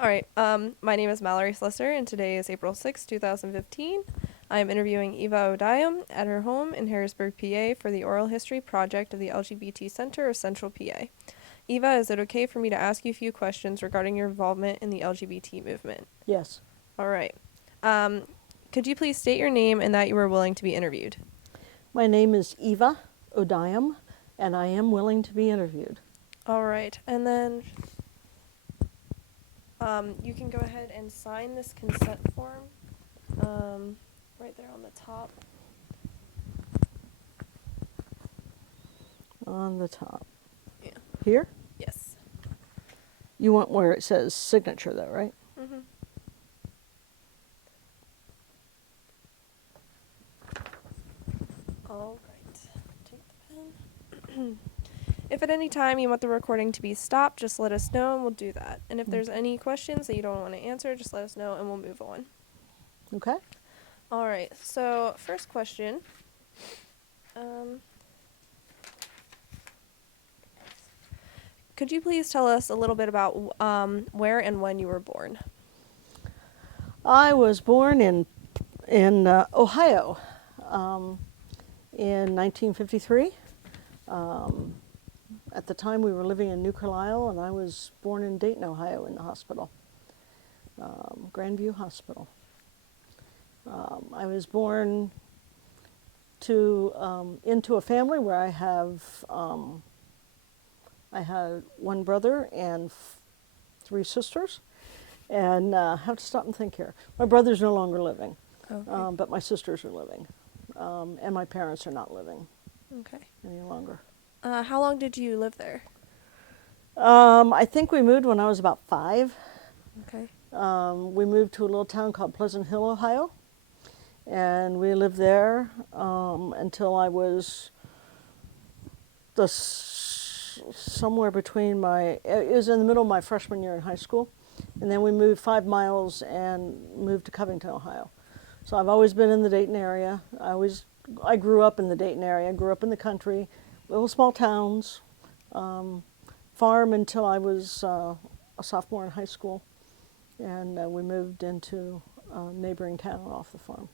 All right. My name is Mallory Slesser, and today is April 6, 2015. I am interviewing Eva O'Diam at her home in Harrisburg, PA, for the oral history project of the LGBT Center of Central PA. Eva, is it okay for me to ask you a few questions regarding your involvement in the LGBT movement? Yes. All right. Um, could you please state your name and that you were willing to be interviewed? My name is Eva O'Diam, and I am willing to be interviewed. All right. And then you can go ahead and sign this consent form right there on the top. On the top. Yeah. Here? Yes. You want where it says signature, though, right? Mm-hmm. All right. Take the pen. If at any time you want the recording to be stopped, just let us know and we'll do that. And if there's any questions that you don't want to answer, just let us know and we'll move on. Okay. All right. So, first question. Could you please tell us a little bit about where and when you were born? I was born in Ohio in 1953. At the time, we were living in New Carlisle, and I was born in Dayton, Ohio, in the hospital, Grandview Hospital. I was born into a family where I had one brother and three sisters, and I have to stop and think here. My brother's no longer living, Okay. but my sisters are living, and my parents are not living Okay. any longer. How long did you live there? I think we moved when I was about 5. Okay. We moved to a little town called Pleasant Hill, Ohio, and we lived there until I was somewhere between it was in the middle of my freshman year in high school, and then we moved 5 miles and moved to Covington, Ohio. So I've always been in the Dayton area. I grew up in the Dayton area. I grew up in the country, little small towns, farm until I was a sophomore in high school, and we moved into a neighboring town off the farm.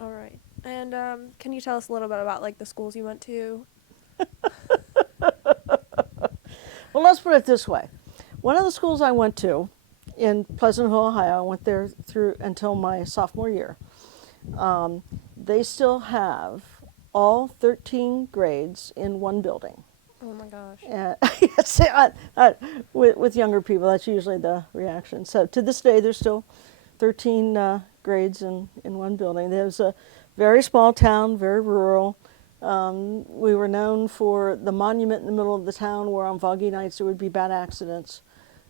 All right. And can you tell us a little bit about like the schools you went to? Well, let's put it this way. One of the schools I went to in Pleasant Hill, Ohio, I went there through until my sophomore year. They still have all 13 grades in one building. Oh my gosh. Yes, with younger people, that's usually the reaction. So to this day, there's still 13 grades in one building. There's a very small town, very rural. We were known for the monument in the middle of the town where on foggy nights there would be bad accidents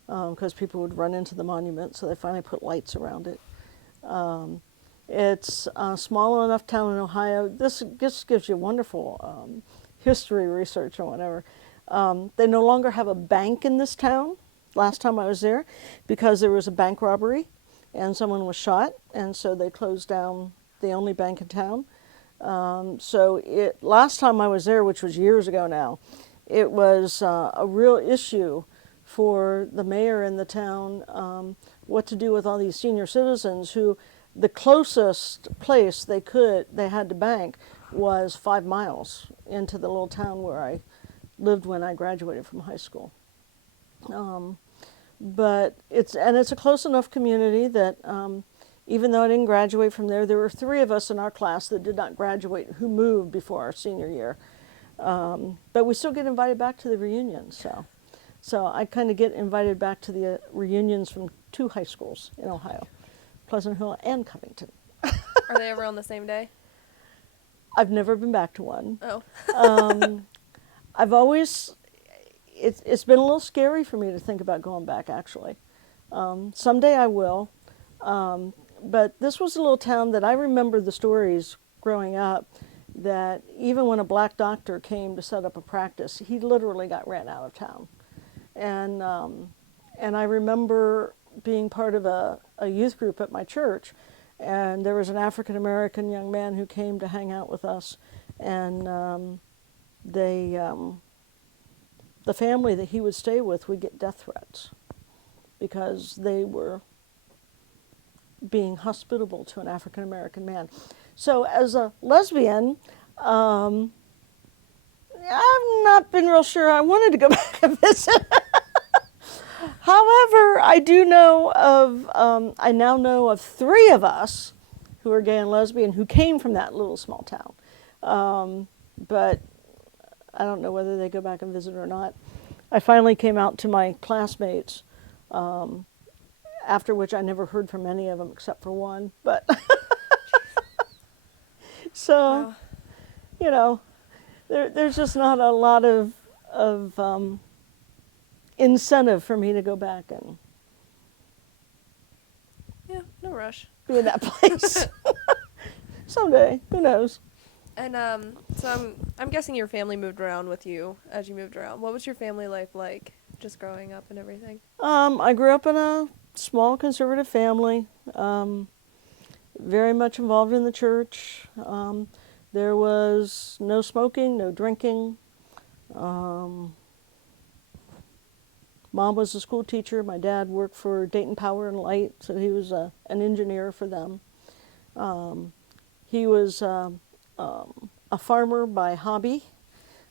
because people would run into the monument, so they finally put lights around it. It's a small enough town in Ohio. This just gives you wonderful history research or whatever. They no longer have a bank in this town, last time I was there, because there was a bank robbery and someone was shot, and so they closed down the only bank in town. Last time I was there, which was years ago now, it was a real issue for the mayor in the town what to do with all these senior citizens who the closest place they had to bank was 5 miles into the little town where I lived when I graduated from high school. But it's a close enough community that even though I didn't graduate from there, there were 3 of us in our class that did not graduate who moved before our senior year. But we still get invited back to the reunions. So I kind of get invited back to the reunions from 2 high schools in Ohio, Pleasant Hill and Covington. Are they ever on the same day? I've never been back to one. Oh. I've always, it's been a little scary for me to think about going back, actually. Someday I will. But this was a little town that I remember the stories growing up that even when a black doctor came to set up a practice, he literally got ran out of town. And I remember being part of a youth group at my church, and there was an African American young man who came to hang out with us, and the family that he would stay with would get death threats. because they were being hospitable to an African American man. So as a lesbian, I've not been real sure I wanted to go back and visit. However, I now know of 3 of us who are gay and lesbian who came from that little small town. But I don't know whether they go back and visit or not. I finally came out to my classmates, after which I never heard from any of them except for one. But so, Wow. you know, there's just not a lot of incentive for me to go back and Yeah, no rush. be in that place. Someday, who knows? And so I'm guessing your family moved around with you as you moved around. What was your family life like, just growing up and everything? I grew up in a small conservative family, very much involved in the church. There was no smoking, no drinking. Mom was a school teacher. My dad worked for Dayton Power and Light, so he was an engineer for them. He was a farmer by hobby.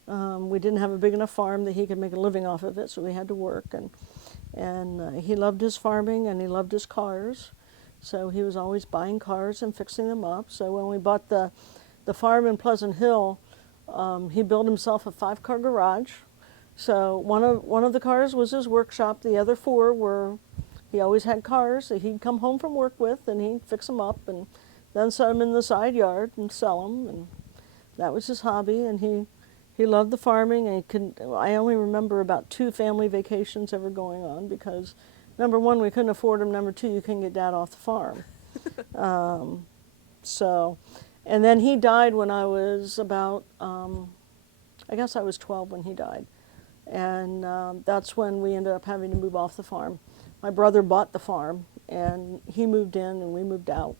We didn't have a big enough farm that he could make a living off of it, so we had to work. And he loved his farming and he loved his cars, so he was always buying cars and fixing them up. So when we bought the farm in Pleasant Hill, he built himself a 5-car garage. So one of the cars was his workshop. The other 4 were, he always had cars that he'd come home from work with, and he'd fix them up and then set them in the side yard and sell them. And that was his hobby. And he loved the farming. And I only remember about 2 family vacations ever going on because, number 1, we couldn't afford them. Number 2, you couldn't get Dad off the farm. And then he died when I was about, I guess I was 12 when he died. And that's when we ended up having to move off the farm. My brother bought the farm, and he moved in, and we moved out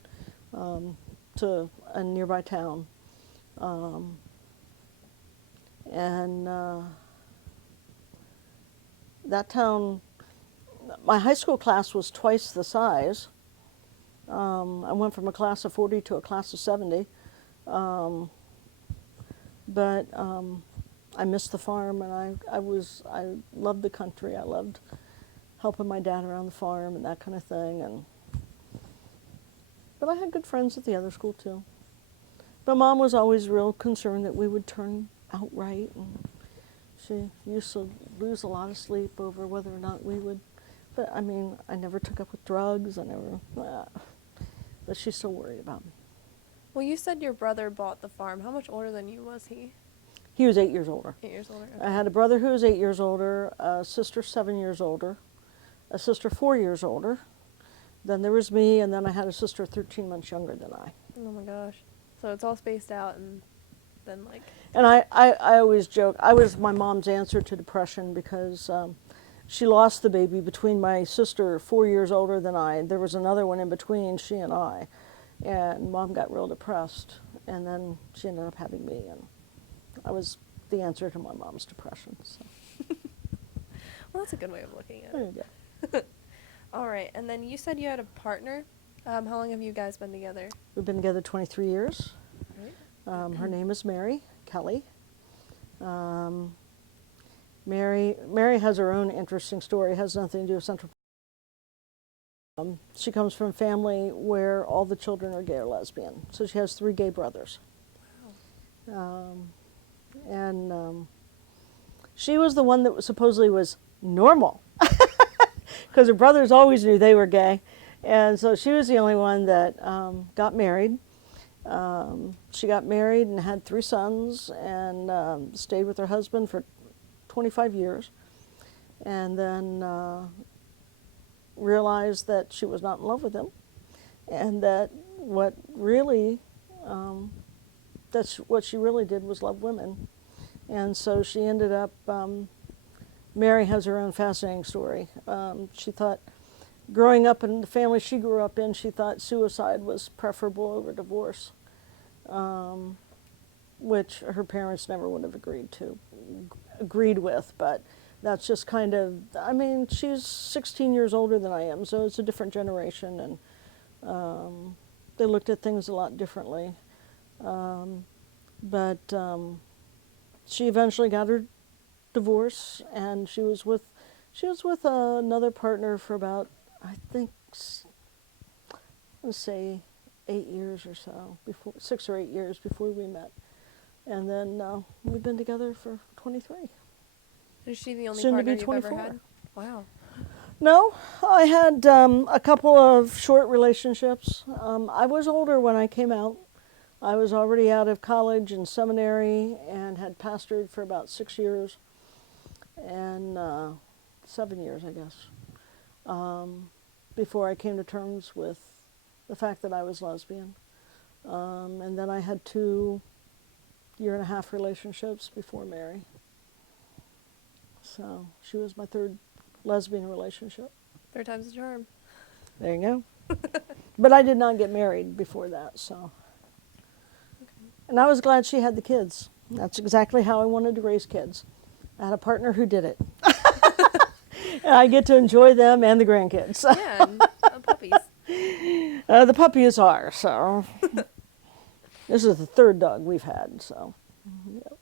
to a nearby town. That town, my high school class was twice the size. I went from a class of 40 to a class of 70. But I missed the farm, and I loved the country. I loved helping my dad around the farm and that kind of thing. But I had good friends at the other school too. But Mom was always real concerned that we would turn out right, and she used to lose a lot of sleep over whether or not we would. But I mean, I never took up with drugs. But she still worried about me. Well, you said your brother bought the farm. How much older than you was he? He was 8 years older. 8 years older. Okay. I had a brother who was 8 years older, a sister 7 years older, a sister 4 years older. Then there was me, and then I had a sister 13 months younger than I. Oh my gosh. So it's all spaced out, and then like. And I always joke, I was my mom's answer to depression because she lost the baby between my sister 4 years older than I. There was another one in between she and I. And Mom got real depressed, and then she ended up having me, and I was the answer to my mom's depression. So. Well, that's a good way of looking at There it. you go. All right, and then you said you had a partner. How long have you guys been together? We've been together 23 years. Right. Her name is Mary Kelly. Mary has her own interesting story. It has nothing to do with Central. She comes from a family where all the children are gay or lesbian. So she has 3 gay brothers. Wow. She was the one that supposedly was normal because her brothers always knew they were gay. And so she was the only one that got married. She got married and had 3 sons and stayed with her husband for 25 years. And then realized that she was not in love with him, and that what she really did was love women. And so she ended up, Mary has her own fascinating story. She thought, growing up in the family she grew up in, she thought suicide was preferable over divorce, which her parents never would have agreed with. But that's just kind of, I mean, she's 16 years older than I am, so it's a different generation, and they looked at things a lot differently. But she eventually got her divorce, and she was with another partner for about, I think, let's say 8 years or so, before 6 or 8 years before we met. And then we've been together for 23. Is she the only Soon to partner be you've ever 24. had? Wow. No, I had a couple of short relationships. I was older when I came out. I was already out of college and seminary and had pastored for about 6 years and 7 years, I guess, before I came to terms with the fact that I was lesbian. And then I had 2 year-and-a-half relationships before Mary. So she was my third lesbian relationship. Third time's the charm. There you go. But I did not get married before that, so. And I was glad she had the kids. That's exactly how I wanted to raise kids. I had a partner who did it. And I get to enjoy them and the grandkids. Yeah, and puppies. The puppies are, so. This is the third dog we've had, so. Yep.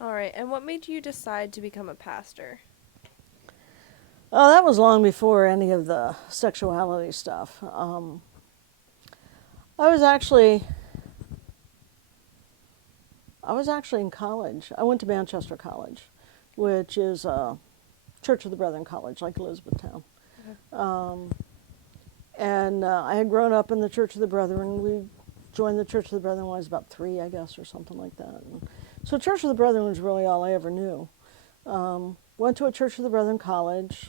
All right, and what made you decide to become a pastor? Oh, that was long before any of the sexuality stuff. I was actually in college. I went to Manchester College, which is a Church of the Brethren college, like Elizabethtown. And I had grown up in the Church of the Brethren. We joined the Church of the Brethren when I was about 3, I guess, or something like that. And so Church of the Brethren was really all I ever knew. Went to a Church of the Brethren college,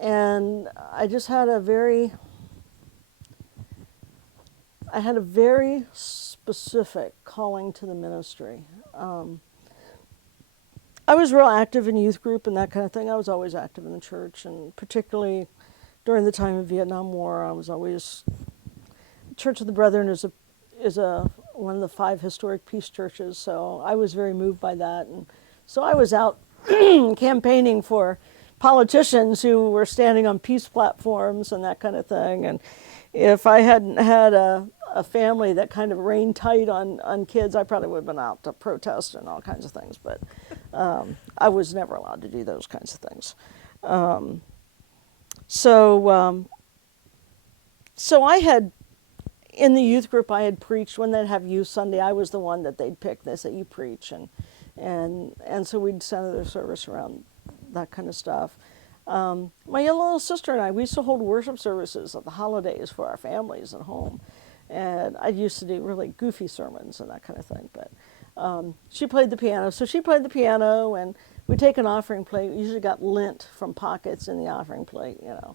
and I just had a very specific calling to the ministry. I was real active in youth group and that kind of thing. I was always active in the church, and particularly during the time of Vietnam War, I was always. Church of the Brethren is one of the 5 historic peace churches, so I was very moved by that, and so I was out campaigning for politicians who were standing on peace platforms and that kind of thing. And if I hadn't had a family that kind of reigned tight on kids, I probably would have been out to protest and all kinds of things. But I was never allowed to do those kinds of things. So I had, in the youth group, I had preached. When they'd have youth Sunday, I was the one that they'd pick. They say, you preach. And so we'd center their service around that kind of stuff. My young little sister and I, we used to hold worship services at the holidays for our families at home. And I used to do really goofy sermons and that kind of thing. But she played the piano. So she played the piano, and we'd take an offering plate. We usually got lint from pockets in the offering plate, you know.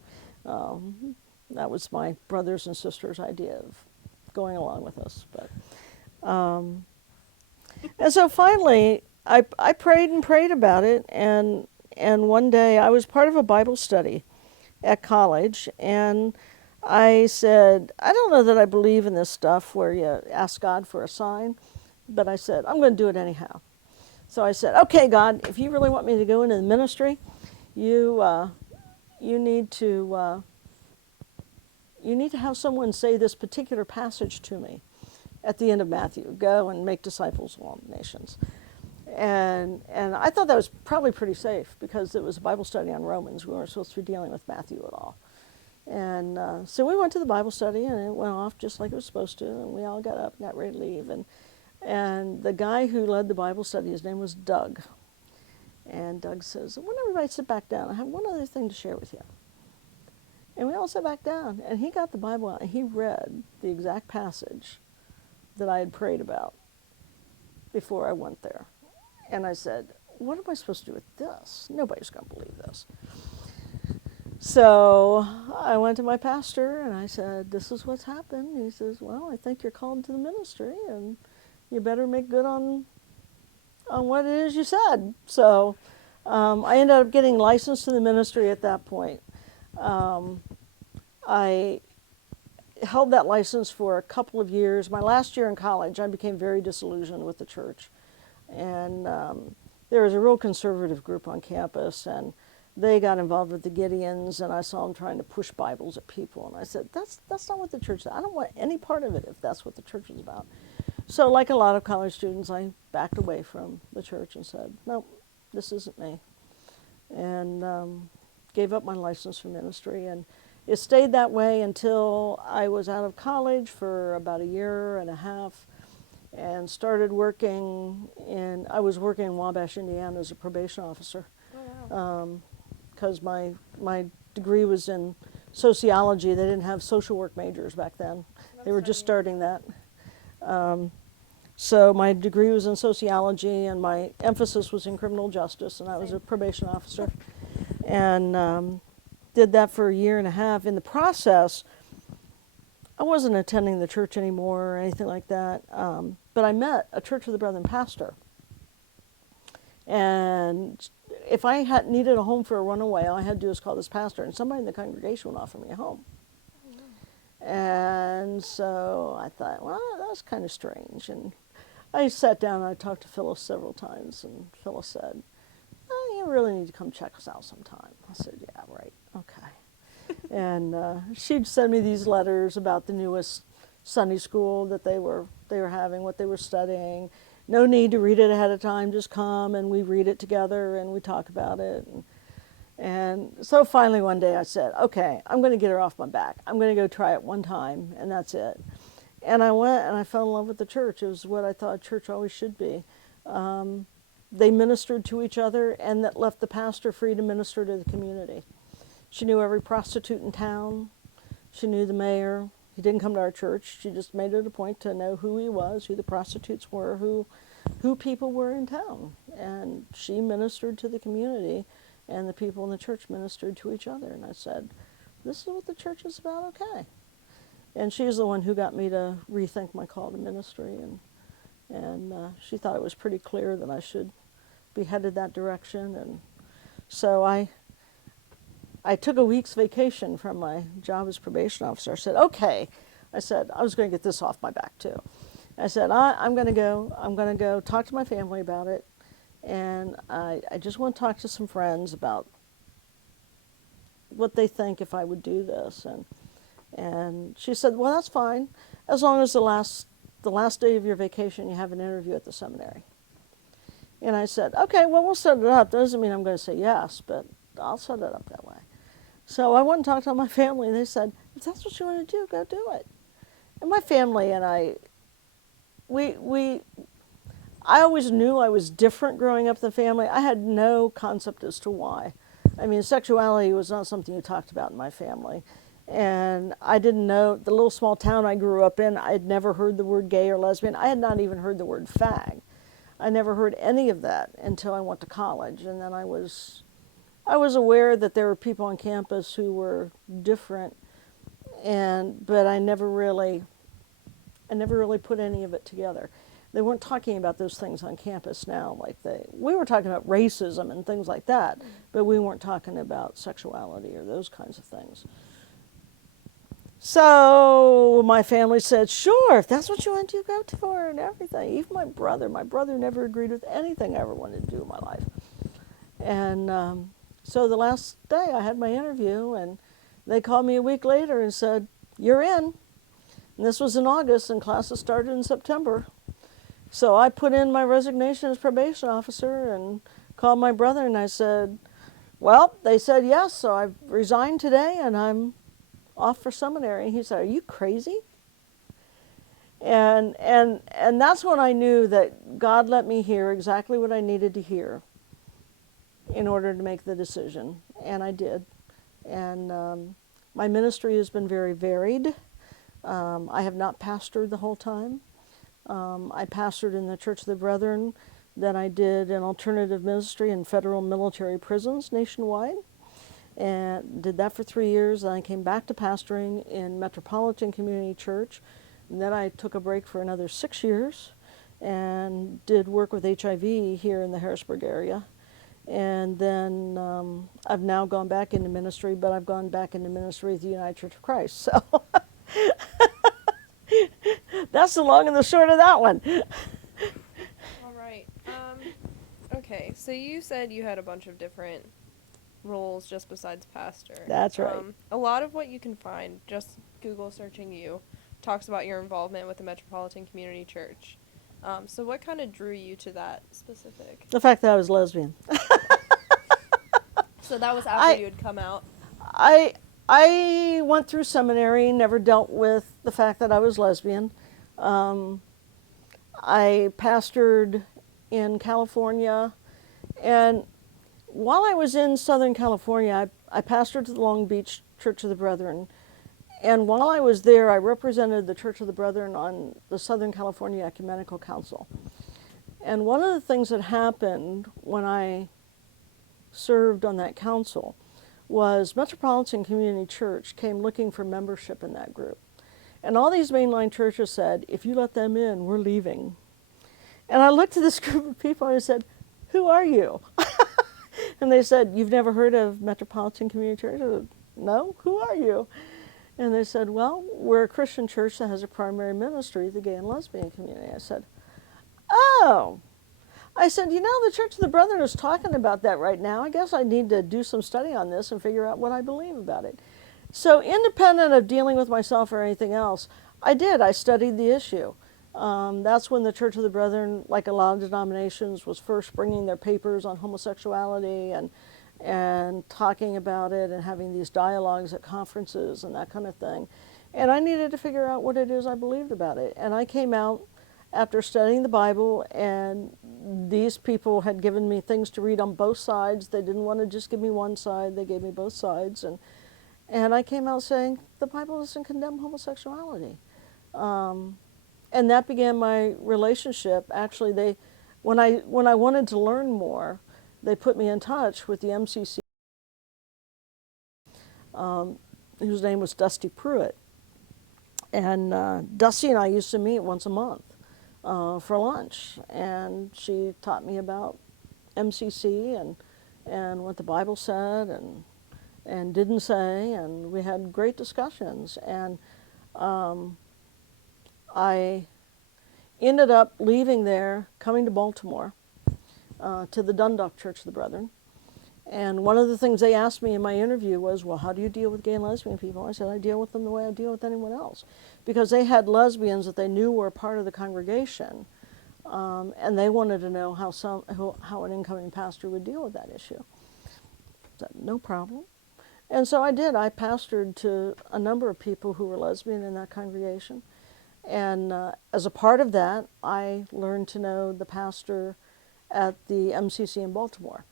That was my brothers and sisters' idea of going along with us. But and so finally, I prayed and prayed about it, and one day I was part of a Bible study at college, and I said, I don't know that I believe in this stuff where you ask God for a sign, but I said, I'm going to do it anyhow. So I said, okay, God, if you really want me to go into the ministry, you need to have someone say this particular passage to me at the end of Matthew, go and make disciples of all nations. And I thought that was probably pretty safe, because it was a Bible study on Romans. We weren't supposed to be dealing with Matthew at all. And so we went to the Bible study, and it went off just like it was supposed to, and we all got up and got ready to leave. And the guy who led the Bible study, his name was Doug. And Doug says, "Why don't everybody sit back down? I have one other thing to share with you." And we all sat back down, and he got the Bible out, and he read the exact passage that I had prayed about before I went there. And I said, what am I supposed to do with this? Nobody's going to believe this. So I went to my pastor, and I said, this is what's happened. He says, well, I think you're called to the ministry, and you better make good on what it is you said. So I ended up getting licensed to the ministry at that point. I held that license for a couple of years. My last year in college, I became very disillusioned with the church. And there was a real conservative group on campus, and they got involved with the Gideons, and I saw them trying to push Bibles at people, and I said, that's not what the church is. I don't want any part of it if that's what the church is about. So like a lot of college students, I backed away from the church and said, nope, this isn't me, and gave up my license for ministry. And it stayed that way until I was out of college for about a year and a half, and started working I was working in Wabash, Indiana as a probation officer, Oh, wow. because my degree was in sociology. They didn't have social work majors back then. They were just starting that. So my degree was in sociology, and my emphasis was in criminal justice, and I was a probation officer. And did that for a year and a half. In the process, I wasn't attending the church anymore or anything like that, but I met a Church of the Brethren pastor. And if I had needed a home for a runaway, all I had to do was call this pastor, and somebody in the congregation would offer me a home. And so I thought, well, that's kind of strange. And I sat down and I talked to Phyllis several times, and Phyllis said, oh, you really need to come check us out sometime. I said, yeah, right, okay. And she'd send me these letters about the newest Sunday school that they were having, what they were studying. No need to read it ahead of time, just come and we read it together and we talk about it. And so finally one day I said, okay, I'm going to get her off my back. I'm going to go try it one time, and that's it. And I went and I fell in love with the church. It was what I thought a church always should be. They ministered to each other, and that left the pastor free to minister to the community. She knew every prostitute in town. She knew the mayor. He didn't come to our church. She just made it a point to know who he was, who the prostitutes were, who people were in town. And she ministered to the community, and the people in the church ministered to each other. And I said, this is what the church is about, okay. And she's the one who got me to rethink my call to ministry, and she thought it was pretty clear that I should be headed that direction. And so I took a week's vacation from my job as probation officer. I said, okay. I said, I was going to get this off my back too. I said, I'm going to go talk to my family about it, and I just want to talk to some friends about what they think if I would do this. And she said, well, that's fine, as long as the last day of your vacation you have an interview at the seminary. And I said, okay, well, we'll set it up. That doesn't mean I'm going to say yes, but I'll set it up that way. So I went and talked to my family, and they said, if that's what you want to do, go do it. And my family and I always knew I was different growing up in the family. I had no concept as to why. I mean, sexuality was not something you talked about in my family. And I didn't know, the little small town I grew up in, I had never heard the word gay or lesbian. I had not even heard the word fag. I never heard any of that until I went to college. And then I was aware that there were people on campus who were different, but I never really put any of it together. They weren't talking about those things on campus now, we were talking about racism and things like that, but we weren't talking about sexuality or those kinds of things. So my family said, sure, if that's what you want to do, go for it and everything. Even my brother never agreed with anything I ever wanted to do in my life. And so the last day I had my interview, and they called me a week later and said, you're in. And this was in August, and classes started in September. So I put in my resignation as probation officer and called my brother, and I said, well, they said yes, so I've resigned today, and I'm off for seminary. He said, are you crazy? And that's when I knew that God let me hear exactly what I needed to hear in order to make the decision, and I did. And my ministry has been very varied. I have not pastored the whole time. I pastored in the Church of the Brethren, then I did an alternative ministry in federal military prisons nationwide, and did that for 3 years. Then I came back to pastoring in Metropolitan Community Church, and then I took a break for another 6 years and did work with HIV here in the Harrisburg area. And then I've now gone back into ministry, but I've gone back into ministry with the United Church of Christ. So that's the long and the short of that one. All right. Okay, so you said you had a bunch of different roles just besides pastor. That's right. A lot of what you can find, just Google searching you, talks about your involvement with the Metropolitan Community Church. So what kind of drew you to that specific? The fact that I was lesbian. So that was after I you had come out. I I went through seminary, never dealt with the fact that I was lesbian. Um, I pastored in California, and while I was in Southern California, I pastored the Long Beach Church of the Brethren. And while I was there, I represented the Church of the Brethren on the Southern California Ecumenical Council. And one of the things that happened when I served on that council was Metropolitan Community Church came looking for membership in that group. And all these mainline churches said, if you let them in, we're leaving. And I looked at this group of people and I said, who are you? And they said, you've never heard of Metropolitan Community Church? I said, no, who are you? And they said, well, we're a Christian church that has a primary ministry, the gay and lesbian community. I said, oh. I said, you know, the Church of the Brethren is talking about that right now. I guess I need to do some study on this and figure out what I believe about it. So independent of dealing with myself or anything else, I did. I studied the issue. That's when the Church of the Brethren, like a lot of denominations, was first bringing their papers on homosexuality and talking about it and having these dialogues at conferences and that kind of thing. And I needed to figure out what it is I believed about it. And I came out after studying the Bible, and these people had given me things to read on both sides. They didn't want to just give me one side, they gave me both sides. And I came out saying, the Bible doesn't condemn homosexuality. And that began my relationship. Actually, when I wanted to learn more, they put me in touch with the MCC, whose name was Dusty Pruitt. And Dusty and I used to meet once a month for lunch. And she taught me about MCC and what the Bible said and didn't say. And we had great discussions. And I ended up leaving there, coming to Baltimore, to the Dundalk Church of the Brethren. And one of the things they asked me in my interview was, well, how do you deal with gay and lesbian people? I said, I deal with them the way I deal with anyone else. Because they had lesbians that they knew were a part of the congregation, and they wanted to know how an incoming pastor would deal with that issue. I said, no problem. And so I did. I pastored to a number of people who were lesbian in that congregation. And as a part of that, I learned to know the pastor at the MCC in Baltimore.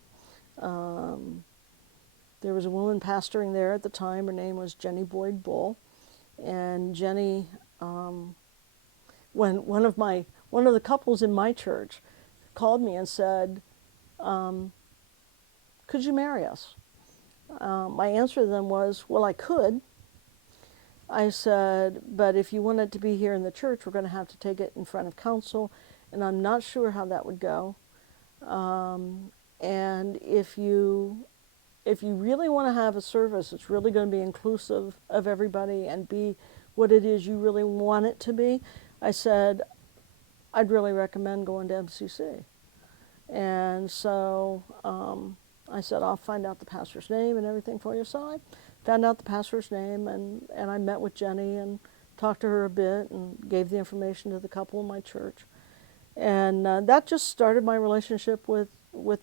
There was a woman pastoring there at the time. Her name was Jenny Boyd Bull. And Jenny, when one of the couples in my church called me and said, could you marry us? My answer to them was, well, I could. I said, but if you wanted to be here in the church, we're going to have to take it in front of council, and I'm not sure how that would go. And if you really want to have a service that's really going to be inclusive of everybody and be what it is you really want it to be, I said, I'd really recommend going to MCC. And so I said, I'll find out the pastor's name and everything for you. So I found out the pastor's name, and I met with Jenny and talked to her a bit and gave the information to the couple in my church. And that just started my relationship with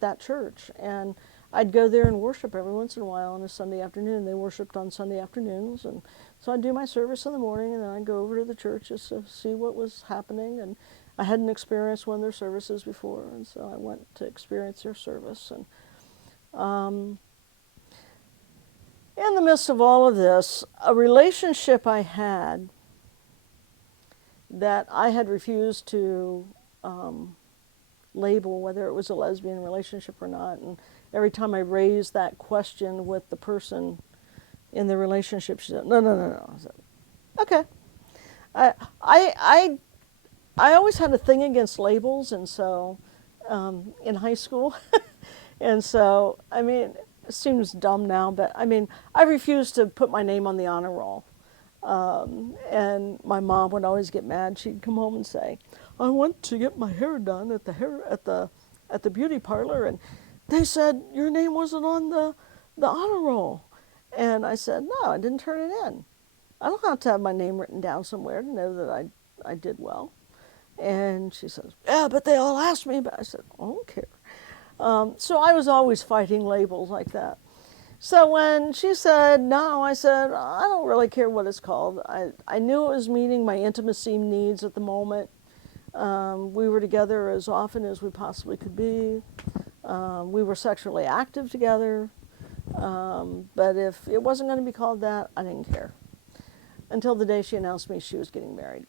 that church. And I'd go there and worship every once in a while on a Sunday afternoon. They worshiped on Sunday afternoons. And so I'd do my service in the morning, and then I'd go over to the church just to see what was happening. And I hadn't experienced one of their services before, and so I went to experience their service. And in the midst of all of this, a relationship I had that I had refused to label whether it was a lesbian relationship or not. And every time I raised that question with the person in the relationship, she said, no, no, no, no. I said, okay. I always had a thing against labels, and so in high school. And so, I mean, it seems dumb now, but I mean, I refused to put my name on the honor roll. And my mom would always get mad. She'd come home and say, I went to get my hair done at at the beauty parlor, and they said your name wasn't on the honor roll. And I said, no, I didn't turn it in. I don't have to have my name written down somewhere to know that I did well. And she says, yeah, but they all asked me. But I said, I don't care. So I was always fighting labels like that. So when she said no, I said, I don't really care what it's called. I knew it was meeting my intimacy needs at the moment. We were together as often as we possibly could be. We were sexually active together. But if it wasn't going to be called that, I didn't care. Until the day she announced me she was getting married.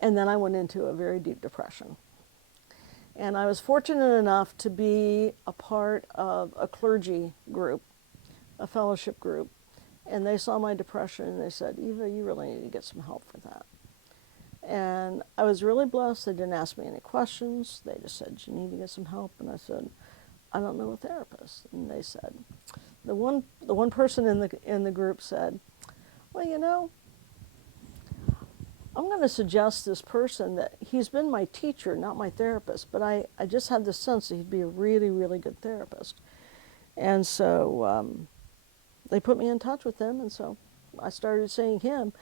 And then I went into a very deep depression. And I was fortunate enough to be a part of a clergy group, a fellowship group. And they saw my depression and they said, Eva, you really need to get some help for that. And I was really blessed. They didn't ask me any questions. They just said, you need to get some help. And I said, I don't know a therapist. And they said, the one person in the group said, well, you know, I'm going to suggest this person that he's been my teacher, not my therapist, but I just had the sense that he'd be a really, really good therapist. And so they put me in touch with him, and so I started seeing him.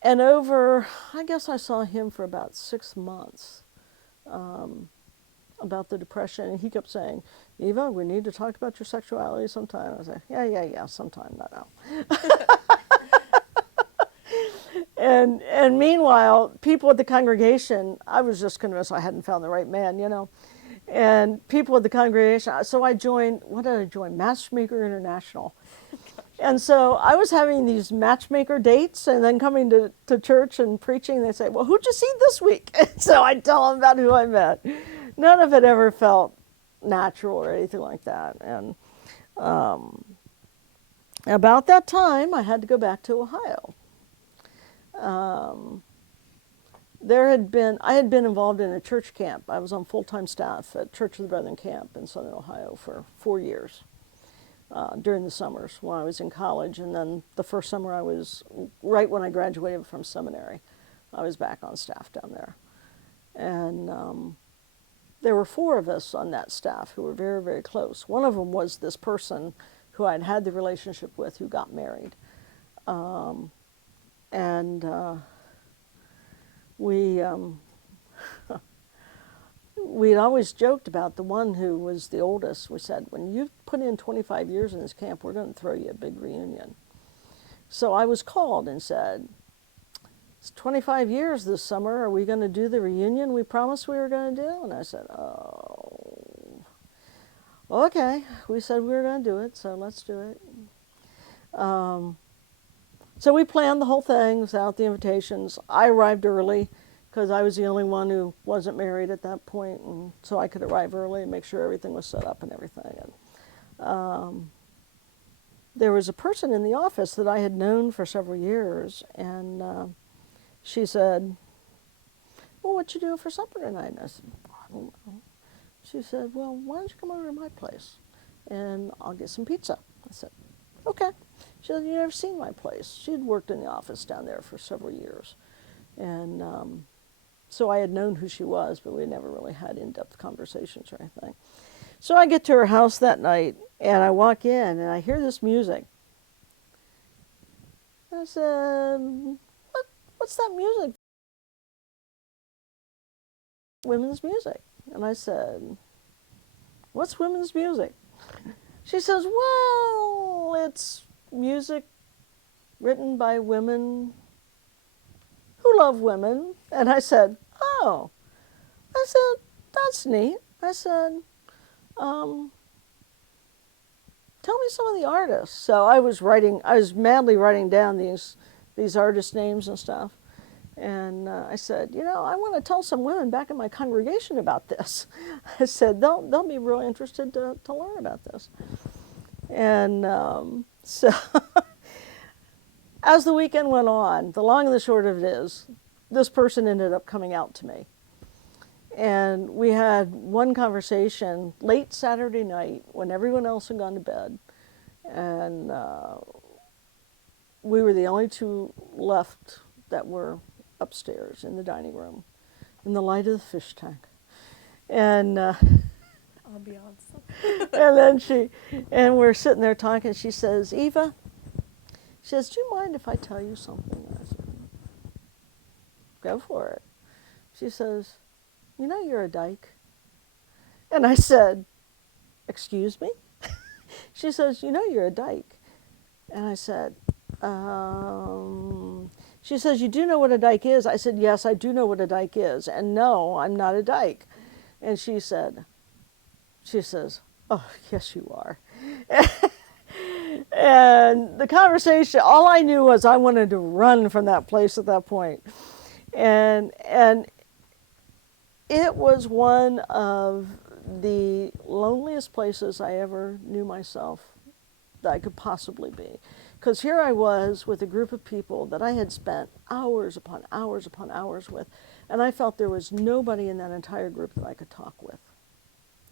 And I guess I saw him for about 6 months about the depression, and he kept saying, Eva, we need to talk about your sexuality sometime. I was like, yeah, sometime, not now. And meanwhile, people at the congregation, I was just convinced I hadn't found the right man, you know. And people at the congregation, so I joined, what did I join? Matchmaker International. And so I was having these matchmaker dates and then coming to church and preaching. They say, well, who'd you see this week? And so I'd tell them about who I met. None of it ever felt natural or anything like that. And about that time, I had to go back to Ohio. I had been involved in a church camp. I was on full-time staff at Church of the Brethren camp in Southern Ohio for 4 years during the summers when I was in college. And then the first summer right when I graduated from seminary, I was back on staff down there. And there were 4 of us on that staff who were very, very close. One of them was this person who I'd had the relationship with who got married. We'd always joked about the one who was the oldest. We said, when you've put in 25 years in this camp, we're going to throw you a big reunion. So I was called and said, it's 25 years this summer. Are we going to do the reunion we promised we were going to do? And I said, oh, okay. We said we were going to do it, so let's do it. So we planned the whole thing, sent out the invitations. I arrived early because I was the only one who wasn't married at that point, and so I could arrive early and make sure everything was set up and everything. And there was a person in the office that I had known for several years, and she said, well, what you doing for supper tonight? And I said, I don't know. She said, well, why don't you come over to my place, and I'll get some pizza. I said, okay. She said, you've never seen my place. She had worked in the office down there for several years. And so I had known who she was, but we never really had in-depth conversations or anything. So I get to her house that night, and I walk in, and I hear this music. I said, what's that music? Women's music. And I said, what's women's music? She says, well, it's music written by women who love women. And I said, oh. I said, that's neat. I said, tell me some of the artists. So I was madly writing down these artist names and stuff. And I said, you know, I want to tell some women back in my congregation about this. I said, they'll be really interested to learn about this. And so as the weekend went on, the long and the short of it is, this person ended up coming out to me. And we had one conversation late Saturday night when everyone else had gone to bed. And we were the only 2 left that were upstairs in the dining room in the light of the fish tank. And Ambiance. and then and we're sitting there talking. She says, Eva, she says, do you mind if I tell you something? And I said, go for it. She says, you know you're a dyke. And I said, excuse me? She says, you know you're a dyke. And I said, she says, you do know what a dyke is? I said, yes, I do know what a dyke is. And no, I'm not a dyke. And she says, oh, yes, you are. And the conversation, all I knew was I wanted to run from that place at that point. And it was one of the loneliest places I ever knew myself that I could possibly be. Because here I was with a group of people that I had spent hours upon hours upon hours with, and I felt there was nobody in that entire group that I could talk with.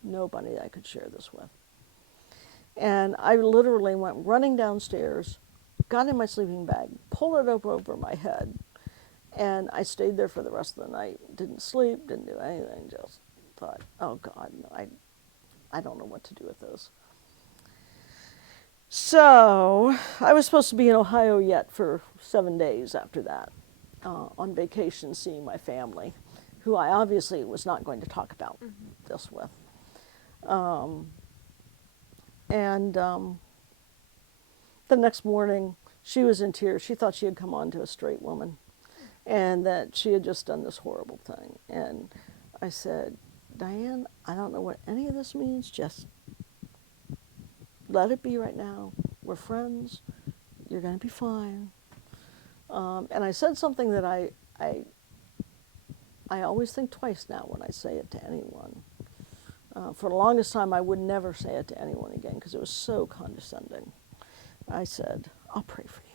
Nobody I could share this with. And I literally went running downstairs, got in my sleeping bag, pulled it over my head, and I stayed there for the rest of the night. Didn't sleep, didn't do anything, just thought, oh God, I don't know what to do with this. So I was supposed to be in Ohio yet for 7 days after that, on vacation seeing my family, who I obviously was not going to talk about this with. And the next morning, she was in tears. She thought she had come on to a straight woman and that she had just done this horrible thing. And I said, Diane, I don't know what any of this means. Just let it be right now. We're friends. You're going to be fine. And I said something that I always think twice now when I say it to anyone. For the longest time, I would never say it to anyone again because it was so condescending. I said, I'll pray for you.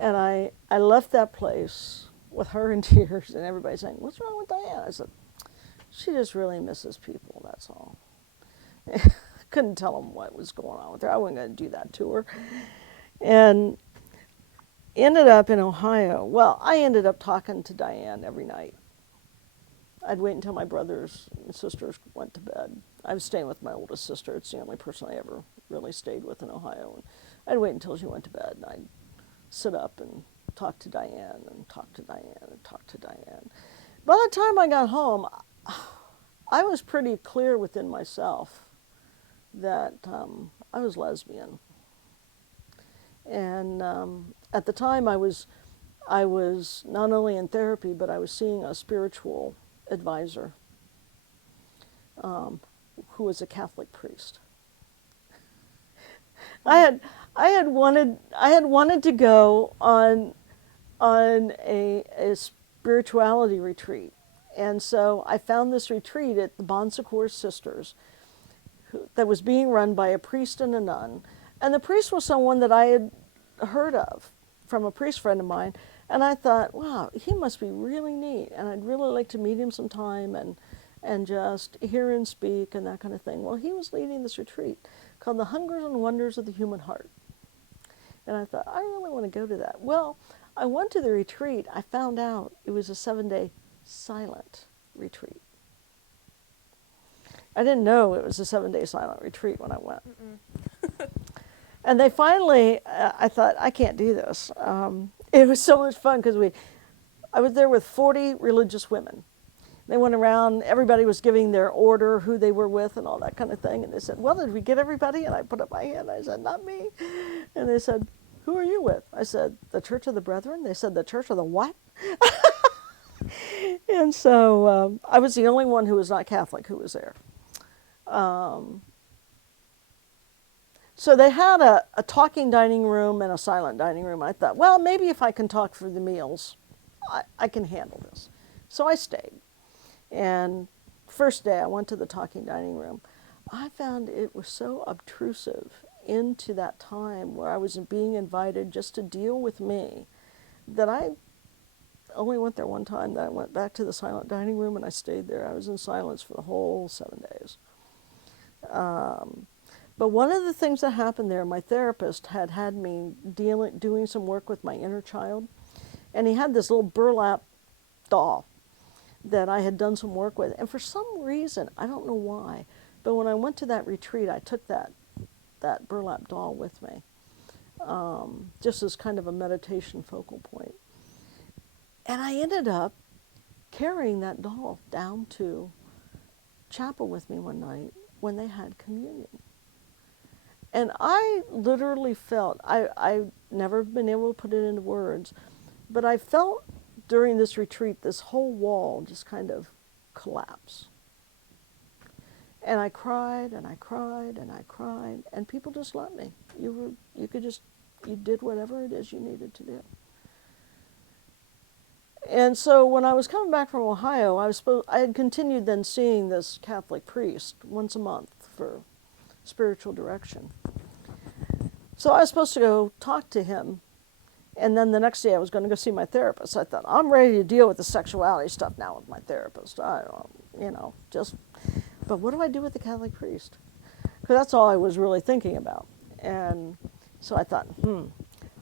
And I left that place with her in tears and everybody saying, what's wrong with Diane? I said, she just really misses people, that's all. Couldn't tell them what was going on with her. I wasn't going to do that to her. And ended up in Ohio. Well, I ended up talking to Diane every night. I'd wait until my brothers and sisters went to bed. I was staying with my oldest sister. It's the only person I ever really stayed with in Ohio. And I'd wait until she went to bed, and I'd sit up and talk to Diane and talk to Diane and talk to Diane. By the time I got home, I was pretty clear within myself that I was lesbian. And at the time, I was not only in therapy, but I was seeing a spiritual advisor who was a Catholic priest. I had wanted to go on a spirituality retreat, and so I found this retreat at the Bon Secours Sisters that was being run by a priest and a nun, and the priest was someone that I had heard of from a priest friend of mine, and I thought, wow, he must be really neat, and I'd really like to meet him sometime and just hear him speak and that kind of thing. Well, he was leading this retreat called The Hungers and Wonders of the Human Heart. And I thought, I really want to go to that. Well, I went to the retreat. I found out it was a 7-day silent retreat. I didn't know it was a 7-day silent retreat when I went. And they finally, I thought, I can't do this. It was so much fun because I was there with 40 religious women. They went around, everybody was giving their order, who they were with, and all that kind of thing. And they said, well, did we get everybody? And I put up my hand. I said, not me. And they said, who are you with? I said, the Church of the Brethren. They said, the Church of the what? And so I was the only one who was not Catholic who was there. So they had a talking dining room and a silent dining room. I thought, well, maybe if I can talk for the meals, I can handle this. So I stayed. And first day I went to the talking dining room. I found it was so obtrusive into that time where I was being invited just to deal with me that I only went there one time. Then I went back to the silent dining room and I stayed there. I was in silence for the whole 7 days. But one of the things that happened there, my therapist had me doing some work with my inner child, and he had this little burlap doll that I had done some work with. And for some reason, I don't know why, but when I went to that retreat, I took that burlap doll with me, just as kind of a meditation focal point. And I ended up carrying that doll down to chapel with me one night when they had communion. And I literally felt, I've never been able to put it into words, but I felt during this retreat this whole wall just kind of collapse. And I cried and I cried and I cried, and people just let me. You did whatever it is you needed to do. And so when I was coming back from Ohio, I had continued then seeing this Catholic priest once a month for spiritual direction. So I was supposed to go talk to him, and then the next day I was going to go see my therapist. I thought, I'm ready to deal with the sexuality stuff now with my therapist. I don't, but what do I do with the Catholic priest? Because that's all I was really thinking about. And so I thought,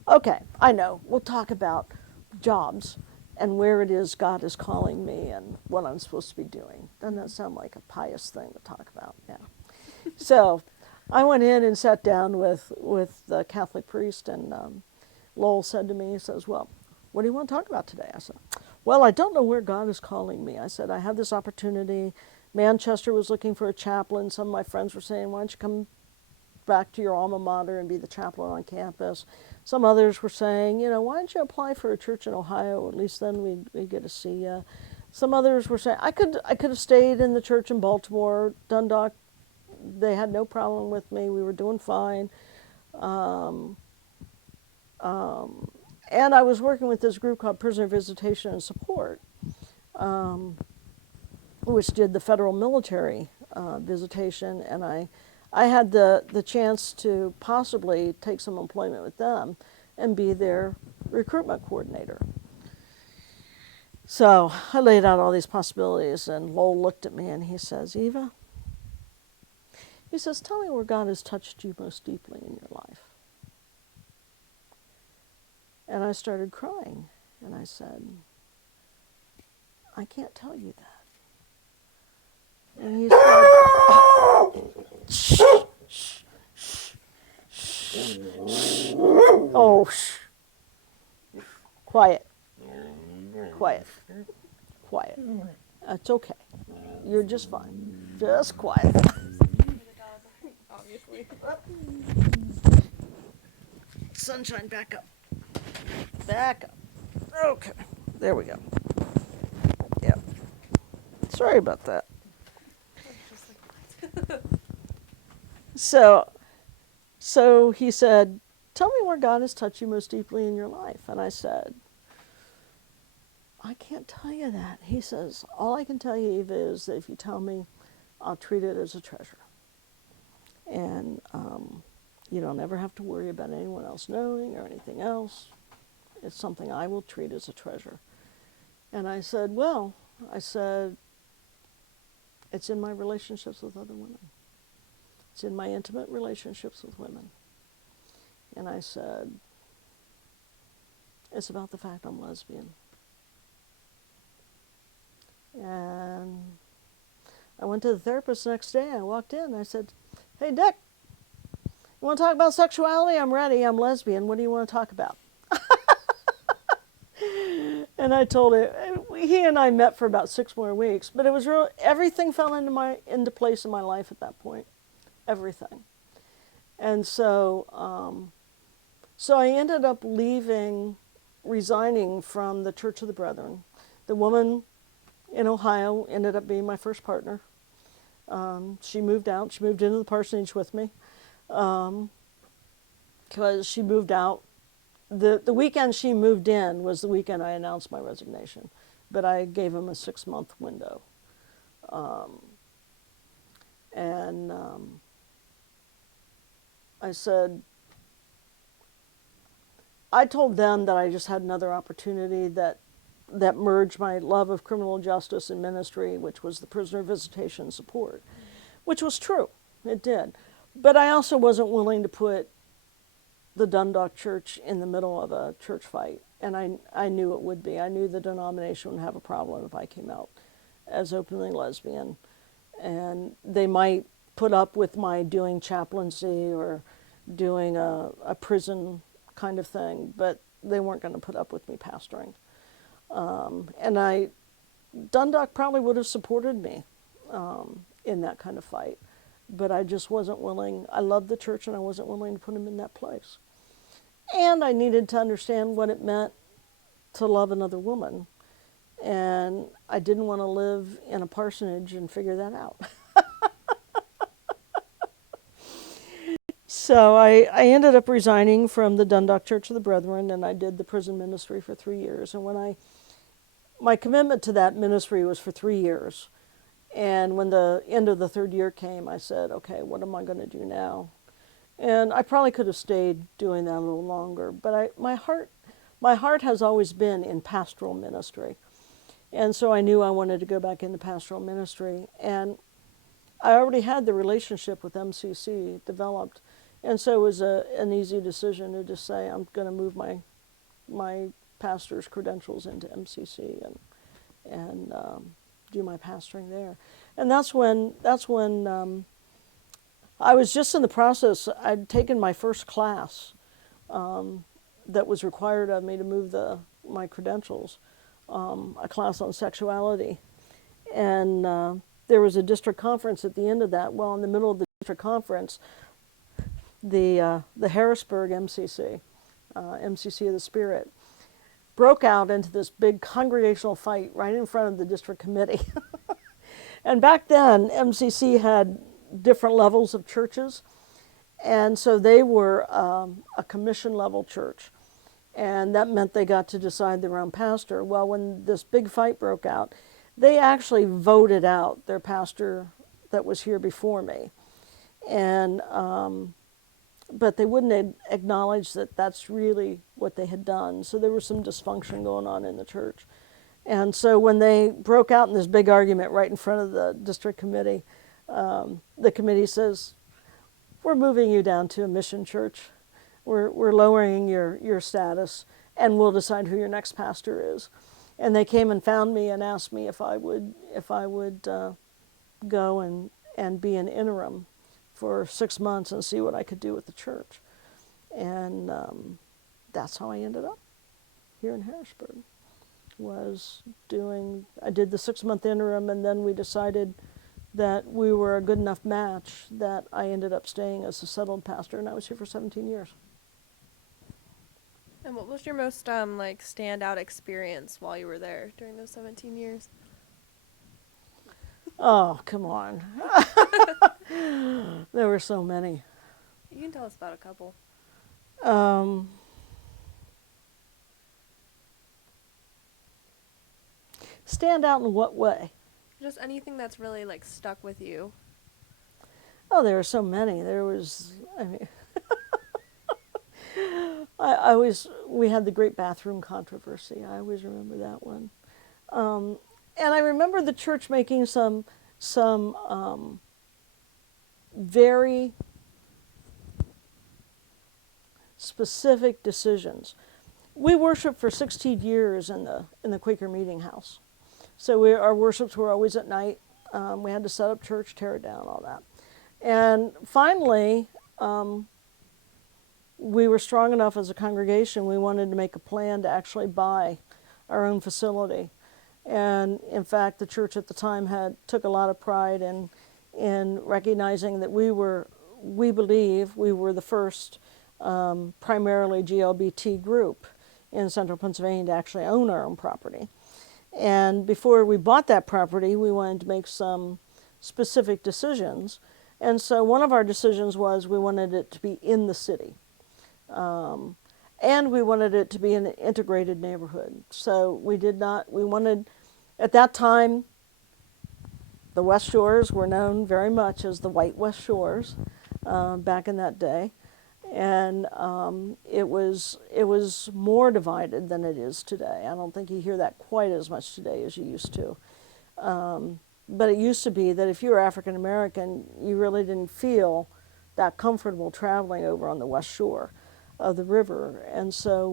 okay, I know, we'll talk about jobs and where it is God is calling me and what I'm supposed to be doing. Doesn't that sound like a pious thing to talk about? Yeah. So I went in and sat down with the Catholic priest, and Lowell said to me, he says, well, what do you want to talk about today? I said, well, I don't know where God is calling me. I said, I have this opportunity. Manchester was looking for a chaplain. Some of my friends were saying, why don't you come back to your alma mater and be the chaplain on campus. Some others were saying, why don't you apply for a church in Ohio? At least then we'd get to see you. Some others were saying, I could have stayed in the church in Baltimore. Dundalk, they had no problem with me. We were doing fine. And I was working with this group called Prisoner Visitation and Support, which did the federal military visitation, and I had the chance to possibly take some employment with them and be their recruitment coordinator. So I laid out all these possibilities, and Lowell looked at me and he says, Eva, he says, tell me where God has touched you most deeply in your life. And I started crying, and I said, I can't tell you that. And he said, shh, shh, shh, shh. Oh, shh. Quiet. Quiet. Quiet. It's okay. You're just fine. Just quiet. Obviously. Sunshine, back up. Back up. Okay. There we go. Yeah. Sorry about that. So he said, tell me where God has touched you most deeply in your life. And I said, I can't tell you that. He says, all I can tell you, Eva, is that if you tell me, I'll treat it as a treasure. And you don't ever have to worry about anyone else knowing or anything else. It's something I will treat as a treasure. And I said, it's in my relationships with other women. It's in my intimate relationships with women. And I said, it's about the fact I'm lesbian. And I went to the therapist the next day. I walked in. I said, hey, Dick, you want to talk about sexuality? I'm ready. I'm lesbian. What do you want to talk about? And I told him, he and I met for about 6 more weeks, but it was real. Everything fell into place in my life at that point, everything. And so I ended up resigning from the Church of the Brethren. The woman in Ohio ended up being my first partner. She moved out. She moved into the parsonage with me because she moved out. The weekend she moved in was the weekend I announced my resignation, but I gave him a 6-month window. I said, I told them that I just had another opportunity that merged my love of criminal justice and ministry, which was the prisoner visitation support, which was true. It did. But I also wasn't willing to put the Dundalk Church in the middle of a church fight and I knew it would be. I knew the denomination would have a problem if I came out as openly lesbian. And they might put up with my doing chaplaincy or doing a prison kind of thing, but they weren't going to put up with me pastoring. And Dundalk probably would have supported me in that kind of fight, but I just wasn't willing. I loved the church and I wasn't willing to put him in that place. And I needed to understand what it meant to love another woman. And I didn't want to live in a parsonage and figure that out. So I ended up resigning from the Dundalk Church of the Brethren, and I did the prison ministry for 3 years. And my commitment to that ministry was for 3 years. And when the end of the third year came, I said, okay, what am I going to do now? And I probably could have stayed doing that a little longer, but my heart has always been in pastoral ministry. And so I knew I wanted to go back into pastoral ministry. And I already had the relationship with MCC developed. And so it was an easy decision to just say, I'm going to move my pastor's credentials into MCC and do my pastoring there. And that's when I was just in the process. I'd taken my first class that was required of me to move my credentials, a class on sexuality. And there was a district conference at the end of that. Well, in the middle of the district conference, the Harrisburg MCC, MCC of the Spirit, broke out into this big congregational fight right in front of the district committee. And back then, MCC had different levels of churches, and so they were a commission level church, and that meant they got to decide their own pastor. Well, when this big fight broke out, they actually voted out their pastor that was here before me, and but they wouldn't acknowledge that that's really what they had done. So there was some dysfunction going on in the church. And so when they broke out in this big argument right in front of the district committee, the committee says, we're moving you down to a mission church. We're lowering your status, and we'll decide who your next pastor is. And they came and found me and asked me if I would go and be an interim for 6 months and see what I could do with the church. And that's how I ended up here in Harrisburg. I did the 6-month interim, and then we decided that we were a good enough match that I ended up staying as a settled pastor, and I was here for 17 years. And what was your most standout experience while you were there during those 17 years? Oh, come on. There were so many. You can tell us about a couple. Stand out in what way? Just anything that's really stuck with you. Oh, there were so many. There was, I mean, we had the great bathroom controversy. I always remember that one. And I remember the church making some very specific decisions. We worshiped for 16 years in the Quaker Meeting House. So our worships were always at night. We had to set up church, tear it down, all that. And finally, we were strong enough as a congregation, we wanted to make a plan to actually buy our own facility. And in fact, the church at the time took a lot of pride in recognizing that we believe we were the first primarily GLBT group in central Pennsylvania to actually own our own property. And before we bought that property, we wanted to make some specific decisions. And so one of our decisions was we wanted it to be in the city. And we wanted it to be an integrated neighborhood. So we wanted, at that time, the West Shores were known very much as the White West Shores back in that day. And it was more divided than it is today. I don't think you hear that quite as much today as you used to. But it used to be that if you were African American, you really didn't feel that comfortable traveling over on the West Shore of the river. And so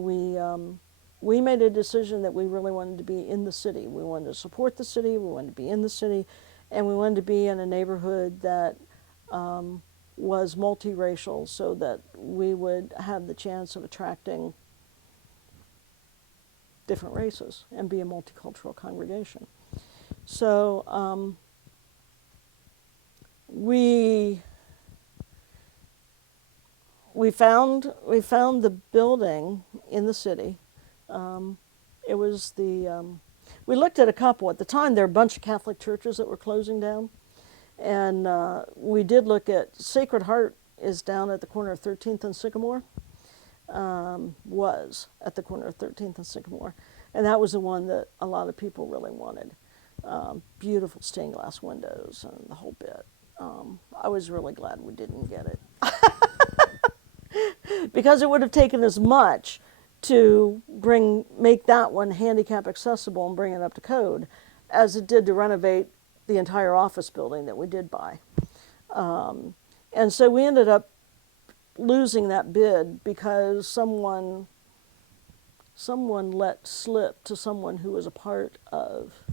we made a decision that we really wanted to be in the city. We wanted to support the city, we wanted to be in the city, and we wanted to be in a neighborhood that was multiracial so that we would have the chance of attracting different races and be a multicultural congregation. So we found the building in the city. It was we looked at a couple at the time. There were a bunch of Catholic churches that were closing down, and we did look at Sacred Heart is down at the corner of 13th and Sycamore. Was at the corner of 13th and Sycamore, and that was the one that a lot of people really wanted. Beautiful stained glass windows and the whole bit. I was really glad we didn't get it because it would have taken as much to make that one handicap accessible and bring it up to code as it did to renovate the entire office building that we did buy. And so we ended up losing that bid because someone let slip to someone who was a part of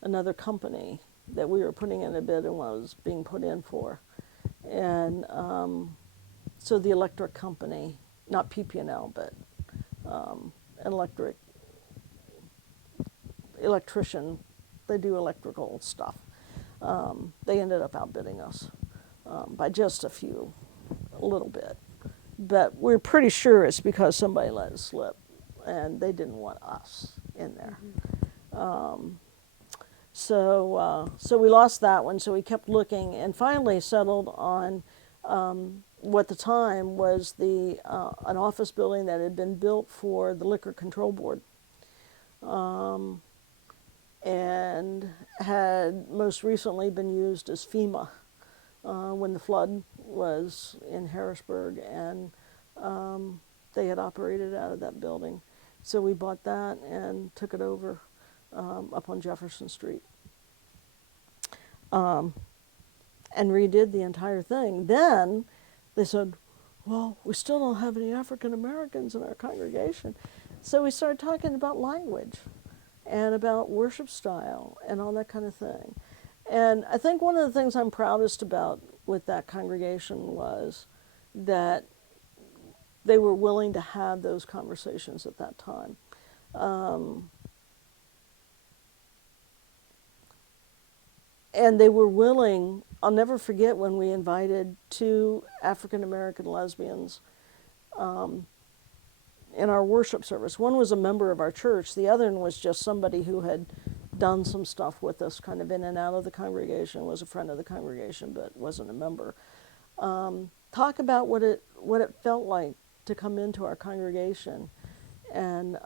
another company that we were putting in a bid and was being put in for. And so the electric company, not PP&L, but an electrician, they do electrical stuff. They ended up outbidding us by just a little bit. But we're pretty sure it's because somebody let it slip and they didn't want us in there. So we lost that one, so we kept looking and finally settled on what at the time was an office building that had been built for the Liquor Control Board, and had most recently been used as FEMA when the flood was in Harrisburg, and they had operated out of that building. So we bought that and took it over up on Jefferson Street, and redid the entire thing. Then they said, well, we still don't have any African Americans in our congregation. So we started talking about language and about worship style and all that kind of thing. And I think one of the things I'm proudest about with that congregation was that they were willing to have those conversations at that time. And they were willing. I'll never forget when we invited 2 African American lesbians in our worship service. One was a member of our church. The other one was just somebody who had done some stuff with us, kind of in and out of the congregation, was a friend of the congregation, but wasn't a member. Talk about what it felt like to come into our congregation and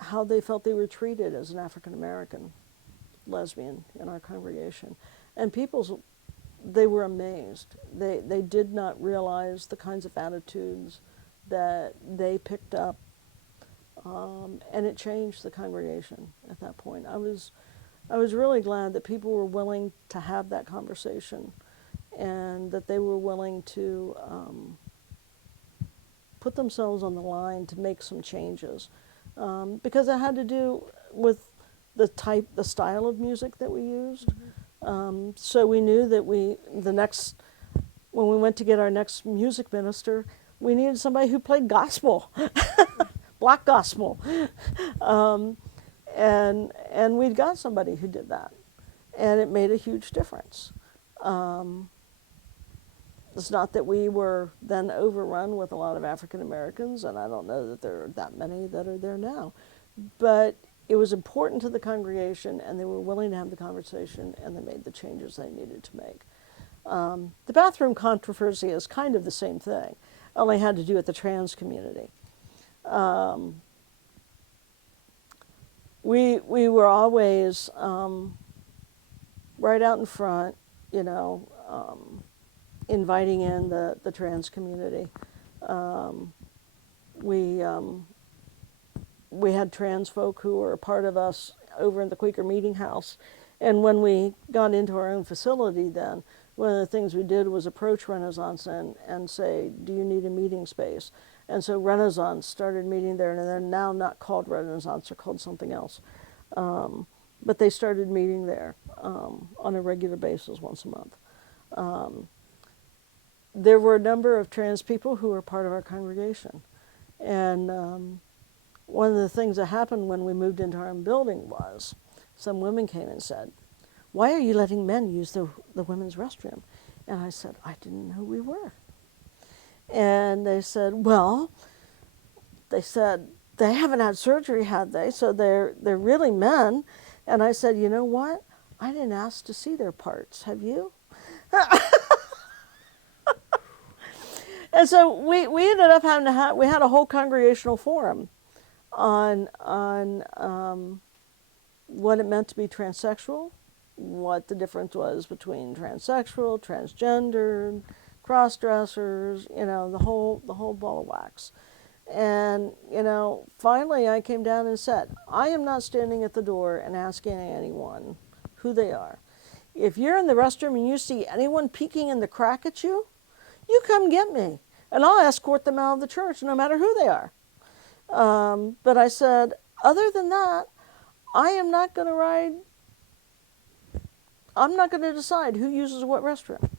how they felt they were treated as an African American lesbian in our congregation. And they were amazed. They did not realize the kinds of attitudes that they picked up, and it changed the congregation at that point. I was really glad that people were willing to have that conversation, and that they were willing to put themselves on the line to make some changes, because it had to do with the style of music that we used. So we knew that when we went to get our next music minister, we needed somebody who played gospel, black gospel, and we'd got somebody who did that, and it made a huge difference. It's not that we were then overrun with a lot of African Americans, and I don't know that there are that many that are there now, but it was important to the congregation, and they were willing to have the conversation, and they made the changes they needed to make. The bathroom controversy is kind of the same thing, only had to do with the trans community. We were always right out in front, inviting in the trans community. We had trans folk who were a part of us over in the Quaker Meeting House. And when we got into our own facility then, one of the things we did was approach Renaissance and say, do you need a meeting space? And so Renaissance started meeting there, and they're now not called Renaissance, they're called something else. But they started meeting there on a regular basis once a month. There were a number of trans people who were part of our congregation. And one of the things that happened when we moved into our own building was some women came and said, "Why are you letting men use the women's restroom?" And I said, "I didn't know who we were." And they said, "Well," they said, "they haven't had surgery, had they? So they're really men." And I said, "You know what? I didn't ask to see their parts. Have you?" And so we ended up having to we had a whole congregational forum on what it meant to be transsexual, what the difference was between transsexual, transgender, cross-dressers, the whole ball of wax. And, finally I came down and said, I am not standing at the door and asking anyone who they are. If you're in the restroom and you see anyone peeking in the crack at you, you come get me, and I'll escort them out of the church no matter who they are. But I said, other than that, I am not going to I'm not going to decide who uses what restroom.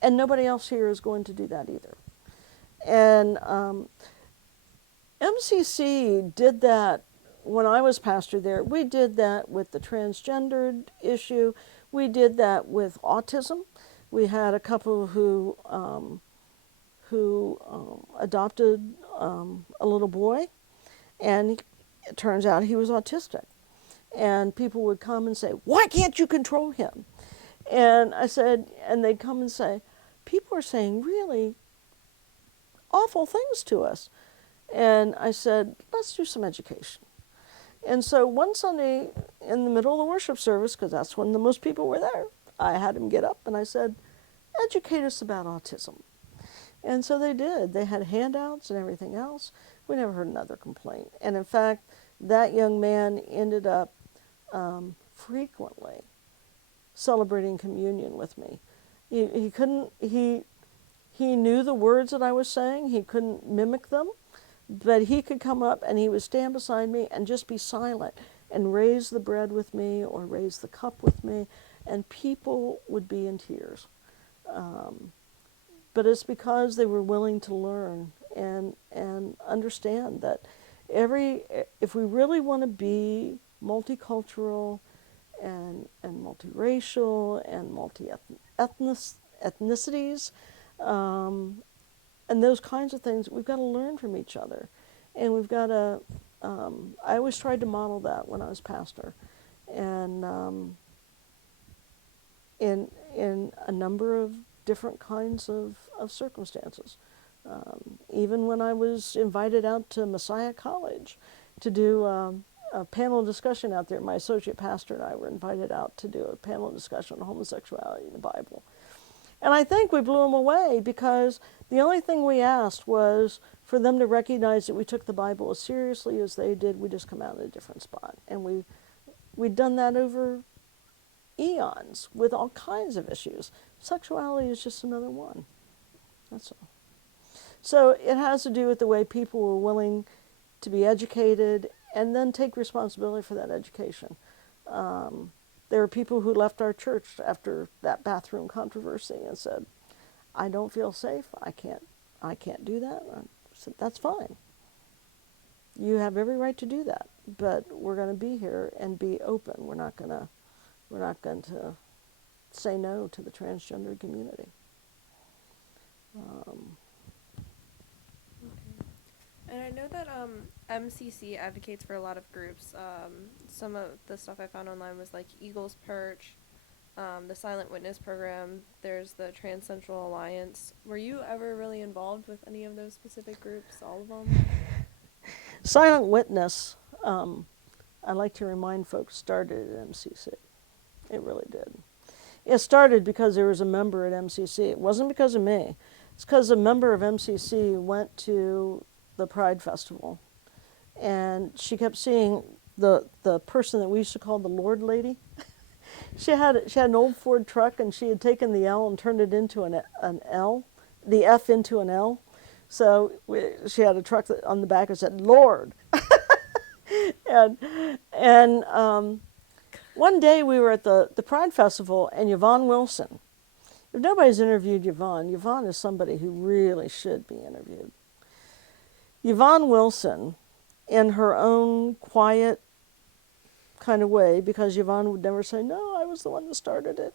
And nobody else here is going to do that either. And MCC did that when I was pastor there. We did that with the transgendered issue. We did that with autism. We had a couple who adopted a little boy, and it turns out he was autistic. And people would come and say, "Why can't you control him?" And I said, and they'd come and say, "People are saying really awful things to us." And I said, "Let's do some education." And so one Sunday in the middle of the worship service, because that's when the most people were there, I had him get up and I said, "Educate us about autism." And so they did. They had handouts and everything else. We never heard another complaint. And in fact, that young man ended up frequently celebrating communion with me. He couldn't, he knew the words that I was saying. He couldn't mimic them, but he could come up and he would stand beside me and just be silent and raise the bread with me or raise the cup with me, and people would be in tears. But it's because they were willing to learn and understand that if we really want to be multicultural and multiracial and ethnicities, and those kinds of things, we've got to learn from each other. And we've got to, I always tried to model that when I was pastor. And in a number of different kinds of circumstances. Even when I was invited out to Messiah College to do a panel discussion out there, my associate pastor and I were invited out to do a panel discussion on homosexuality in the Bible. And I think we blew them away because the only thing we asked was for them to recognize that we took the Bible as seriously as they did. We just come out in a different spot. And we'd done that over eons with all kinds of issues. Sexuality is just another one. That's all. So it has to do with the way people were willing to be educated and then take responsibility for that education. There are people who left our church after that bathroom controversy and said, "I don't feel safe. I can't do that." I said, "That's fine. You have every right to do that, but we're going to be here and be open. We're not going to say no to the transgender community." And I know that MCC advocates for a lot of groups. Some of the stuff I found online was like Eagles Perch, the Silent Witness program. There's the Trans Central Alliance. Were you ever really involved with any of those specific groups, all of them? Silent Witness, I like to remind folks, started at MCC. It really did. It started because there was a member at MCC. It wasn't because of me. It's because a member of MCC went to the Pride Festival, and she kept seeing the person that we used to call the Lord Lady. She had an old Ford truck, and she had taken the L and turned it into an L, the F into an L. So she had a truck that on the back that said Lord. and and one day we were at the Pride Festival, and Yvonne Wilson. If nobody's interviewed Yvonne, Yvonne is somebody who really should be interviewed. Yvonne Wilson, in her own quiet kind of way, because Yvonne would never say, no, I was the one that started it.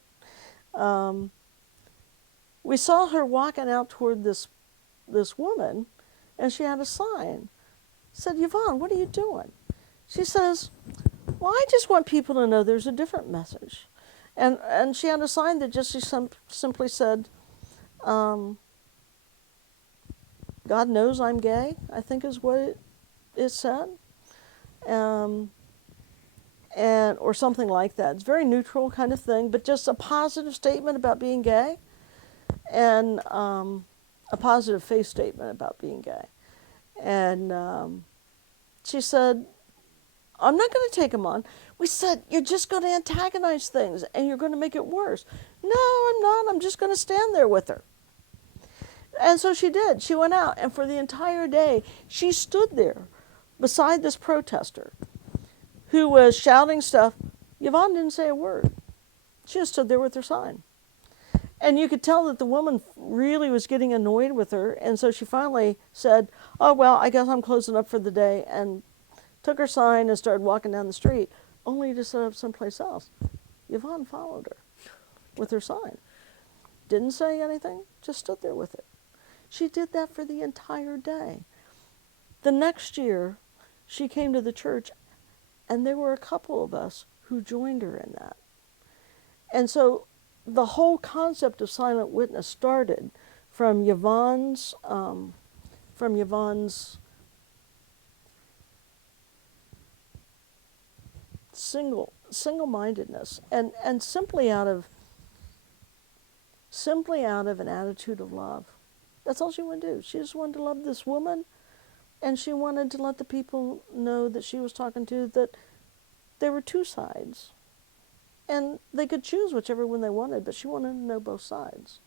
We saw her walking out toward this woman, and she had a sign. Said, Yvonne, what are you doing? She says, well, I just want people to know there's a different message. And she had a sign that just simply said, God knows I'm gay, I think is what it said. And or something like that. It's a very neutral kind of thing, but just a positive statement about being gay, and a positive faith statement about being gay. And she said, I'm not going to take him on. We said, you're just going to antagonize things and you're going to make it worse. No, I'm not. I'm just going to stand there with her. And so she did. She went out, and for the entire day, she stood there beside this protester who was shouting stuff. Yvonne didn't say a word. She just stood there with her sign. And you could tell that the woman really was getting annoyed with her, and so she finally said, oh, well, I guess I'm closing up for the day, and took her sign and started walking down the street, only to set up someplace else. Yvonne followed her with her sign. Didn't say anything, just stood there with it. She did that for the entire day. The next year, she came to the church, and there were a couple of us who joined her in that. And so the whole concept of silent witness started from Yvonne's single-mindedness, and simply out of an attitude of love. That's all she wanted to do. She just wanted to love this woman, and she wanted to let the people know that she was talking to that there were two sides, and they could choose whichever one they wanted, but she wanted to know both sides.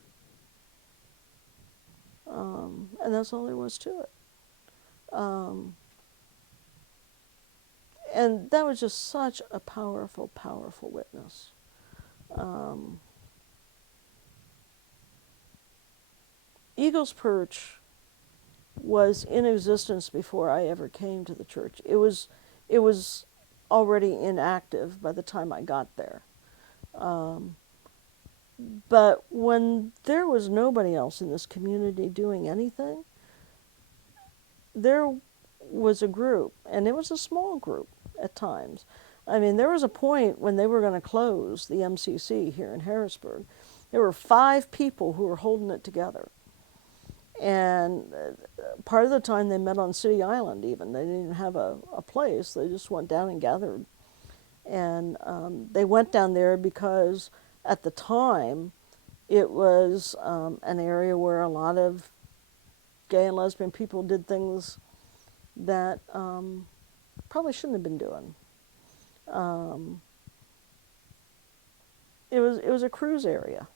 And that's all there was to it. And that was just such a powerful, powerful witness. Eagles Perch was in existence before I ever came to the church. It was already inactive by the time I got there. But when there was nobody else in this community doing anything, there was a group, and it was a small group at times. I mean, there was a point when they were going to close the MCC here in Harrisburg. There were 5 people who were holding it together. And part of the time they met on City Island even. They didn't even have a place. They just went down and gathered. And they went down there because at the time it was an area where a lot of gay and lesbian people did things that probably shouldn't have been doing. It was a cruise area.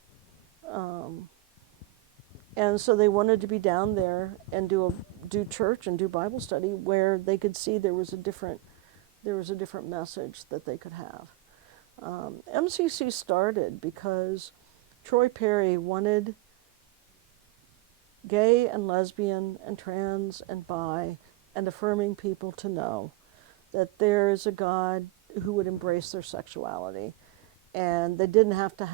And so they wanted to be down there and do church and do Bible study where they could see there was a different message that they could have. MCC started because Troy Perry wanted gay and lesbian and trans and bi and affirming people to know that there is a God who would embrace their sexuality, and they didn't have to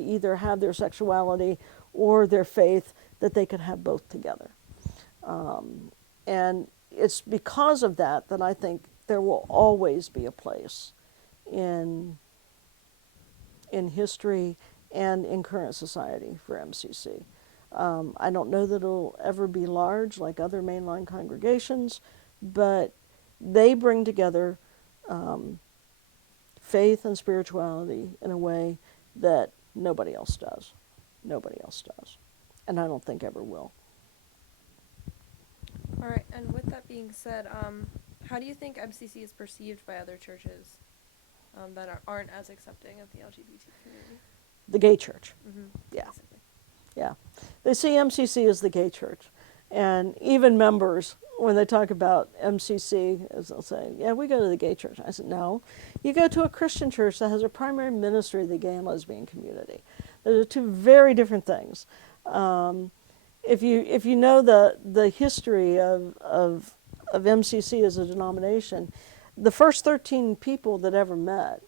either have their sexuality or their faith, that they could have both together. And it's because of that that I think there will always be a place in history and in current society for MCC. I don't know that it'll ever be large like other mainline congregations, but they bring together faith and spirituality in a way that nobody else does. Nobody else does. And I don't think ever will. All right, and with that being said, how do you think MCC is perceived by other churches that aren't as accepting of the LGBT community? The gay church. Mm-hmm. Yeah. Basically. Yeah. They see MCC as the gay church. And even members, when they talk about MCC, as they'll say, yeah, we go to the gay church. I said, no, you go to a Christian church that has a primary ministry of the gay and lesbian community. Those are two very different things. If you know the history of MCC as a denomination, the first 13 people that ever met,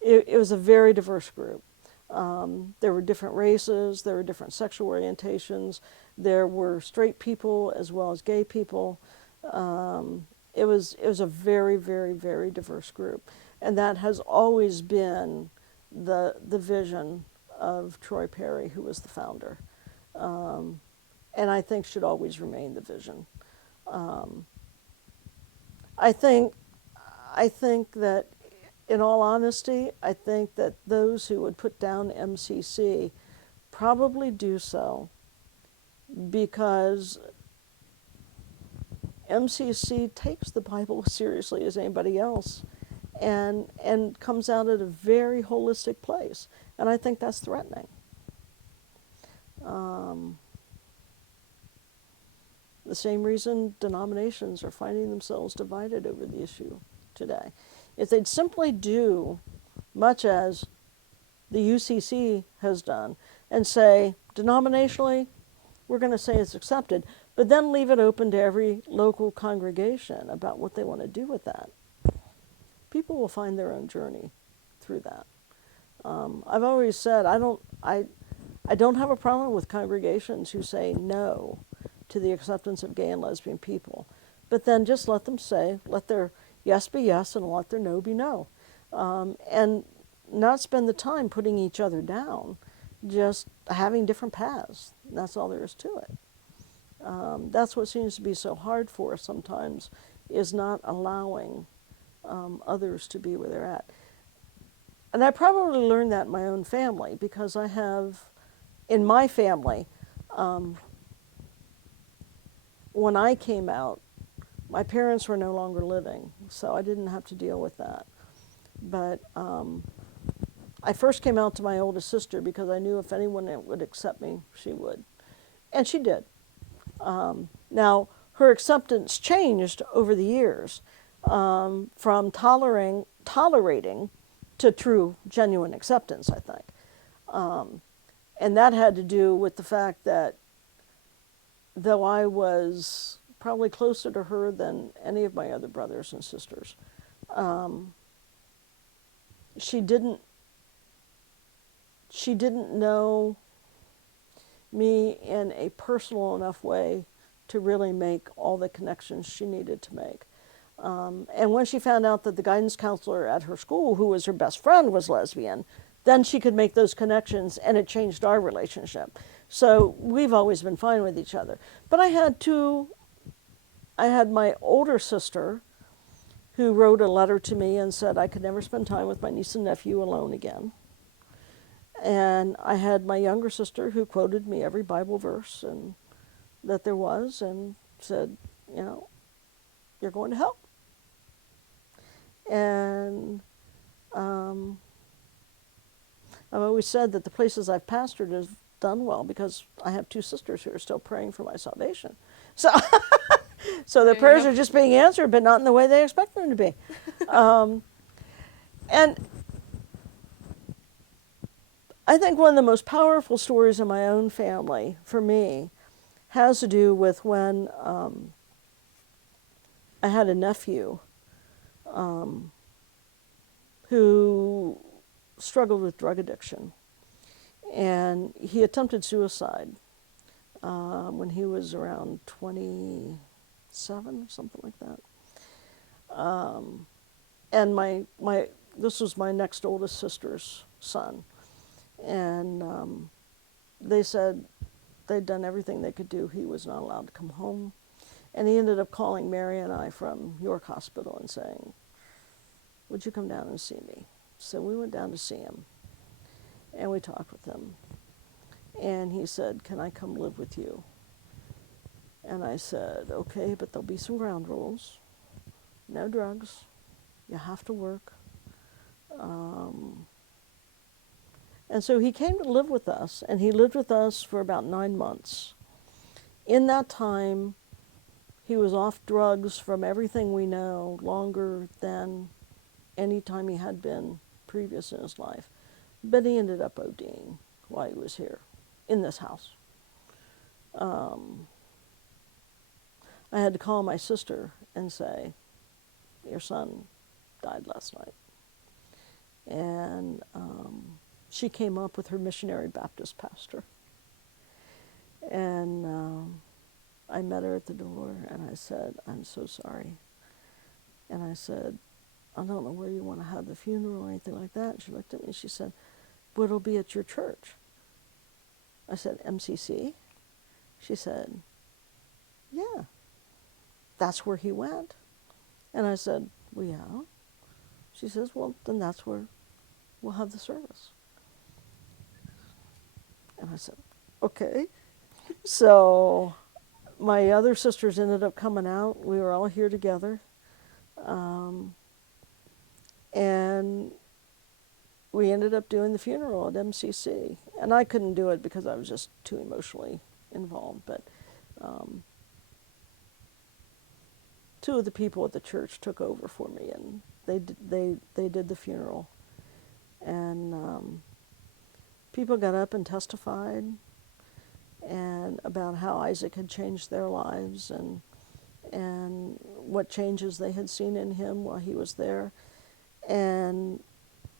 it was a very diverse group. There were different races, there were different sexual orientations, there were straight people as well as gay people. It was a very, very, very diverse group, and that has always been the vision of Troy Perry, who was the founder, and I think should always remain the vision. I think I think that, in all honesty, I think that those who would put down MCC probably do so because MCC takes the Bible as seriously as anybody else and comes out at a very holistic place. And I think that's threatening. The same reason denominations are finding themselves divided over the issue today. If they'd simply do much as the UCC has done and say, denominationally, we're going to say it's accepted, but then leave it open to every local congregation about what they want to do with that, people will find their own journey through that. I've always said I don't have a problem with congregations who say no to the acceptance of gay and lesbian people, but then just let them say, let their yes be yes and let their no be no, and not spend the time putting each other down, just having different paths. That's all there is to it. That's what seems to be so hard for us sometimes, is not allowing others to be where they're at. And I probably learned that in my own family because I have, in my family, when I came out, my parents were no longer living, so I didn't have to deal with that. But I first came out to my oldest sister because I knew if anyone would accept me, she would. And she did. Now, her acceptance changed over the years from tolerating to true, genuine acceptance, I think. And that had to do with the fact that though I was probably closer to her than any of my other brothers and sisters, she didn't know me in a personal enough way to really make all the connections she needed to make. And when she found out that the guidance counselor at her school, who was her best friend, was lesbian, then she could make those connections, and it changed our relationship. So we've always been fine with each other. But I had my older sister who wrote a letter to me and said I could never spend time with my niece and nephew alone again. And I had my younger sister who quoted me every Bible verse and that there was and said, you know, you're going to hell. And I've always said that the places I've pastored have done well because I have two sisters who are still praying for my salvation. So, so their prayers are just being answered, but not in the way they expect them to be. And I think one of the most powerful stories in my own family, for me, has to do with when I had a nephew who struggled with drug addiction. And he attempted suicide when he was around 27 or something like that. And this was my next oldest sister's son. And they said they'd done everything they could do. He was not allowed to come home. And he ended up calling Mary and I from York Hospital and saying, would you come down and see me? So we went down to see him. And we talked with him. And he said, can I come live with you? And I said, okay, but there'll be some ground rules. No drugs. You have to work. And so he came to live with us, and he lived with us for about 9 months. In that time, he was off drugs from everything we know longer than any time he had been previous in his life. But he ended up ODing while he was here in this house. I had to call my sister and say, your son died last night. And she came up with her missionary Baptist pastor. And I met her at the door and I said, I'm so sorry. And I said, I don't know where you want to have the funeral or anything like that. And she looked at me and she said, well, it'll be at your church. I said, MCC? She said, yeah, that's where he went. And I said, well, yeah. She says, well, then that's where we'll have the service. And I said, okay. So my other sisters ended up coming out. We were all here together. And we ended up doing the funeral at MCC. And I couldn't do it because I was just too emotionally involved. But two of the people at the church took over for me, and they did the funeral. And people got up and testified and about how Isaac had changed their lives and what changes they had seen in him while he was there. And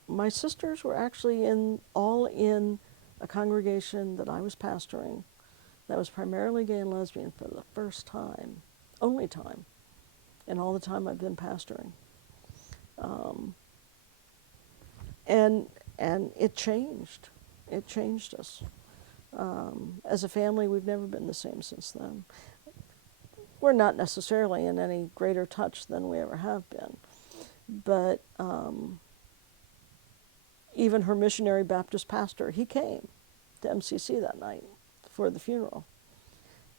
my sisters were actually all in a congregation that I was pastoring that was primarily gay and lesbian for the first time, only time, in all the time I've been pastoring. And it changed. It changed us. As a family, we've never been the same since then. We're not necessarily in any greater touch than we ever have been. But even her missionary Baptist pastor, he came to MCC that night for the funeral.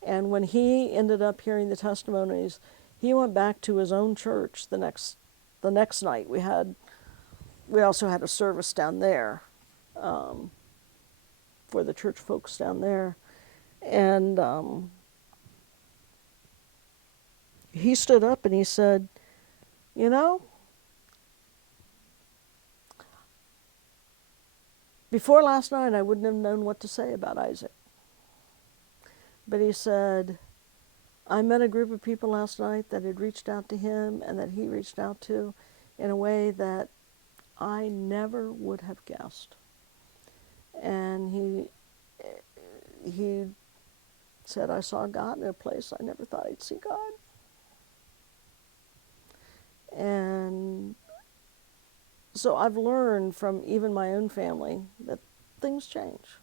And when he ended up hearing the testimonies, he went back to his own church the next night. We also had a service down there for the church folks down there. And he stood up and he said, you know, before last night I wouldn't have known what to say about Isaac. But he said, I met a group of people last night that had reached out to him and that he reached out to in a way that I never would have guessed. And he said, I saw God in a place I never thought I'd see God. And so I've learned from even my own family that things change.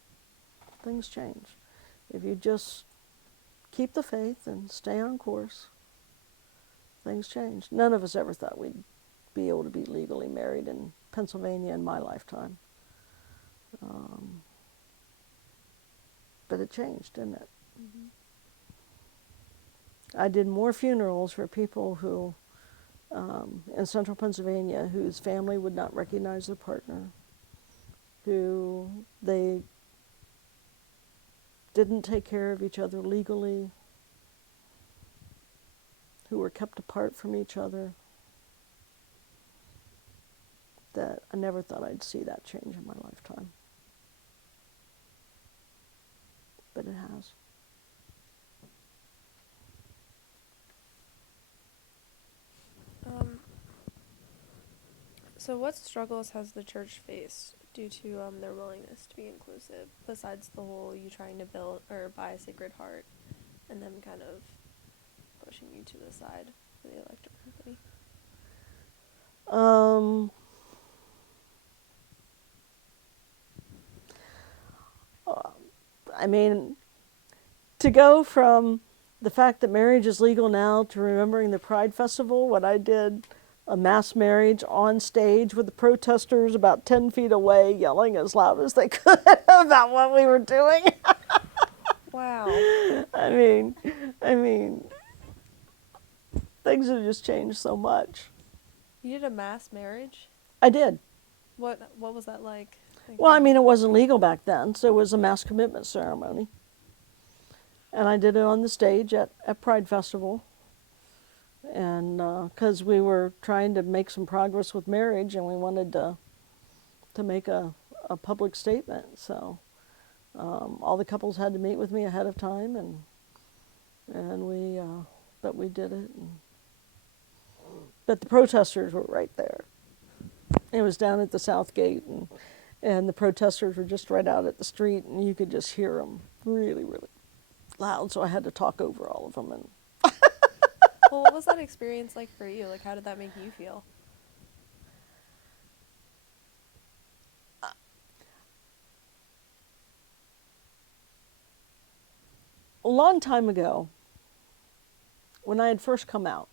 Things change. If you just keep the faith and stay on course, things change. None of us ever thought we'd be able to be legally married in Pennsylvania in my lifetime. But it changed, didn't it? Mm-hmm. I did more funerals for people who, in central Pennsylvania, whose family would not recognize their partner, who they didn't take care of each other legally, who were kept apart from each other, that I never thought I'd see that change in my lifetime. But it has. So what struggles has the church faced due to their willingness to be inclusive, besides the whole you trying to build or buy a Sacred Heart and them kind of pushing you to the side for the electric company? I mean, to go from the fact that marriage is legal now to remembering the Pride Festival, when I did a mass marriage on stage with the protesters about 10 feet away yelling as loud as they could about what we were doing. Wow. I mean, things have just changed so much. You did a mass marriage? I did. What was that like? Well, I mean, it wasn't legal back then, so it was a mass commitment ceremony. And I did it on the stage at Pride Festival. And because we were trying to make some progress with marriage and we wanted to make a public statement. So all the couples had to meet with me ahead of time, and but we did it. But the protesters were right there. It was down at the South Gate, and the protesters were just right out at the street, and you could just hear them really, really loud. So I had to talk over all of them. And Well, what was that experience like for you? Like, how did that make you feel? a long time ago, when I had first come out,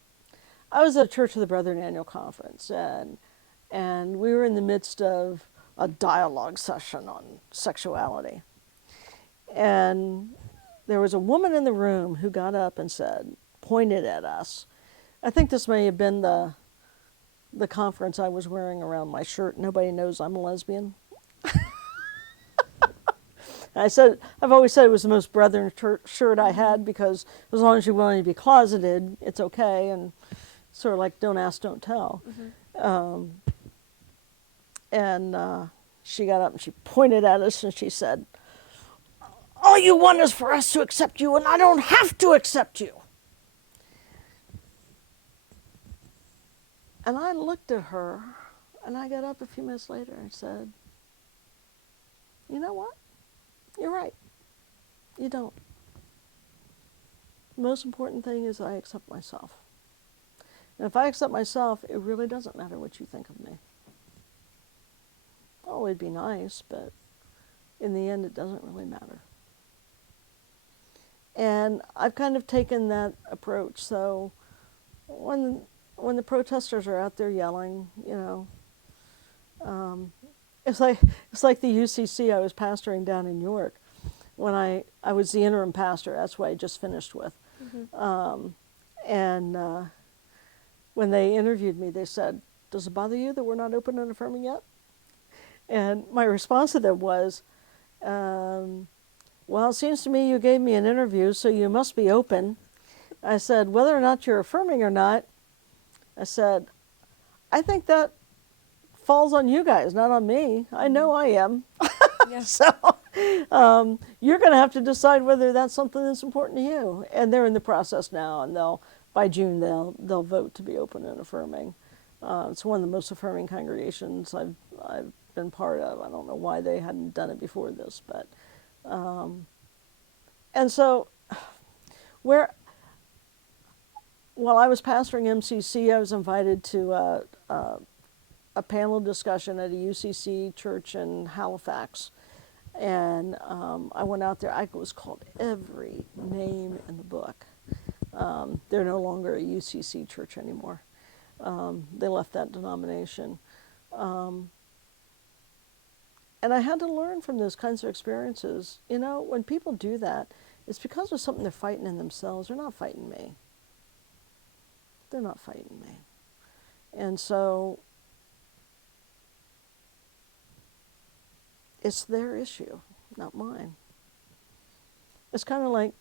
I was at Church of the Brethren annual conference, and we were in the midst of a dialogue session on sexuality. And there was a woman in the room who got up and said, pointed at us. I think this may have been the conference I was wearing around my shirt. Nobody knows I'm a lesbian. I've always said it was the most brethren shirt I had, because as long as you're willing to be closeted, it's okay. And sort of like don't ask, don't tell. And she got up and she pointed at us and she said, all you want is for us to accept you, and I don't have to accept you. And I looked at her, and I got up a few minutes later and said, you know what? You're right. You don't. The most important thing is I accept myself. And if I accept myself, it really doesn't matter what you think of me. Oh, it'd be nice, but in the end, it doesn't really matter. And I've kind of taken that approach. So when the protesters are out there yelling, it's like the UCC I was pastoring down in York. When I was the interim pastor, that's what I just finished with. And when they interviewed me, they said, does it bother you that we're not open and affirming yet? And my response to them was, well, it seems to me you gave me an interview, so you must be open. I said, whether or not you're affirming or not, I said, I think that falls on you guys, not on me. I know I am. Yeah. So you're going to have to decide whether that's something that's important to you. And they're in the process now, and by June they'll vote to be open and affirming. It's one of the most affirming congregations I've been part of. I don't know why they hadn't done it before this, but and so while I was pastoring MCC, I was invited to a panel discussion at a UCC church in Halifax. And I went out there. I was called every name in the book. They're no longer a UCC church anymore. They left that denomination. And I had to learn from those kinds of experiences. When people do that, it's because of something they're fighting in themselves. They're not fighting me. They're not fighting me. And so it's their issue, not mine. It's kind of like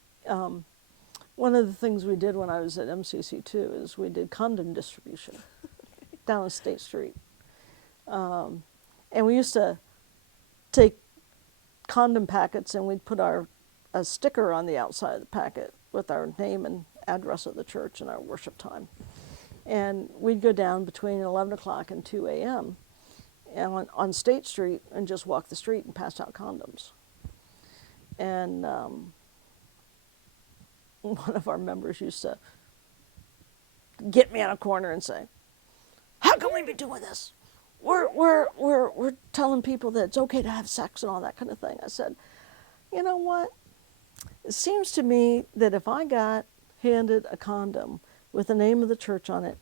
one of the things we did when I was at MCC too is we did condom distribution down on State Street. And we used to take condom packets and we'd put a sticker on the outside of the packet with our name and address of the church and our worship time. And we'd go down between 11 o'clock and 2 a.m. On State Street and just walk the street and pass out condoms. And one of our members used to get me in a corner and say, how can we be doing this? We're telling people that it's okay to have sex and all that kind of thing. I said, you know what? It seems to me that if I got handed a condom with the name of the church on it,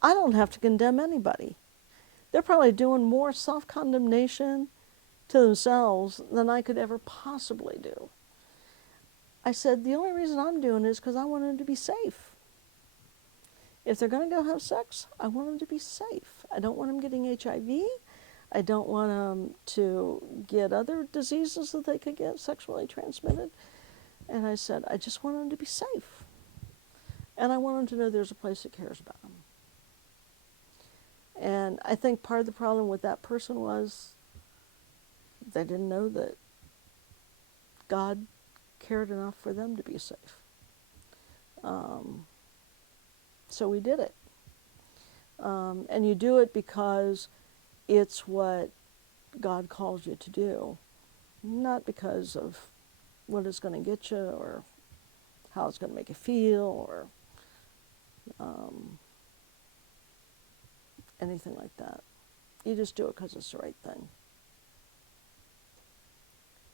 I don't have to condemn anybody. They're probably doing more self-condemnation to themselves than I could ever possibly do. I said, the only reason I'm doing it is because I want them to be safe. If they're going to go have sex, I want them to be safe. I don't want them getting HIV. I don't want them to get other diseases that they could get sexually transmitted. And I said, I just want them to be safe. And I want them to know there's a place that cares about them. And I think part of the problem with that person was they didn't know that God cared enough for them to be safe. Um, so we did it. And you do it because it's what God calls you to do, not because of what it's going to get you or how it's going to make you feel or um, anything like that. You just do it because it's the right thing.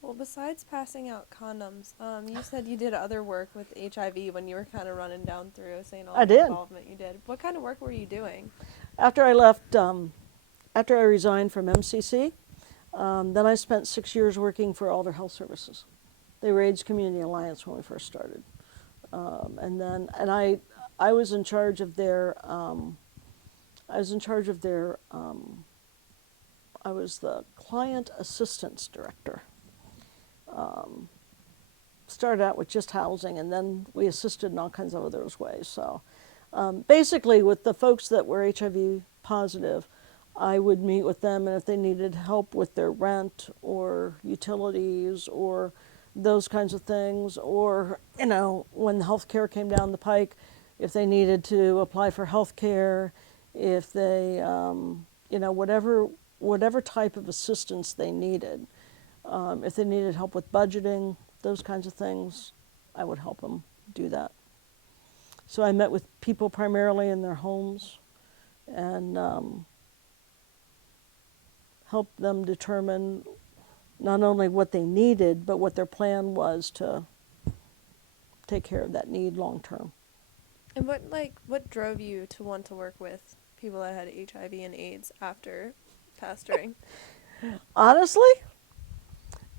Well, besides passing out condoms, you said you did other work with HIV when you were kind of running down through saying all I the did. involvement you did. What kind of work were you doing? After I left, after I resigned from MCC, then I spent 6 years working for Alder Health Services. They were AIDS Community Alliance when we first started. I was in charge of their, I was in charge of their, I was the client assistance director. Started out with just housing, and then we assisted in all kinds of other ways. So basically, with the folks that were HIV positive, I would meet with them, and if they needed help with their rent or utilities or those kinds of things, or, you know, when health care came down the pike, if they needed to apply for health care, if they, you know, whatever type of assistance they needed, if they needed help with budgeting, those kinds of things, I would help them do that. So I met with people primarily in their homes and helped them determine not only what they needed, but what their plan was to take care of that need long term. And what drove you to want to work with people that had HIV and AIDS after pastoring? Honestly,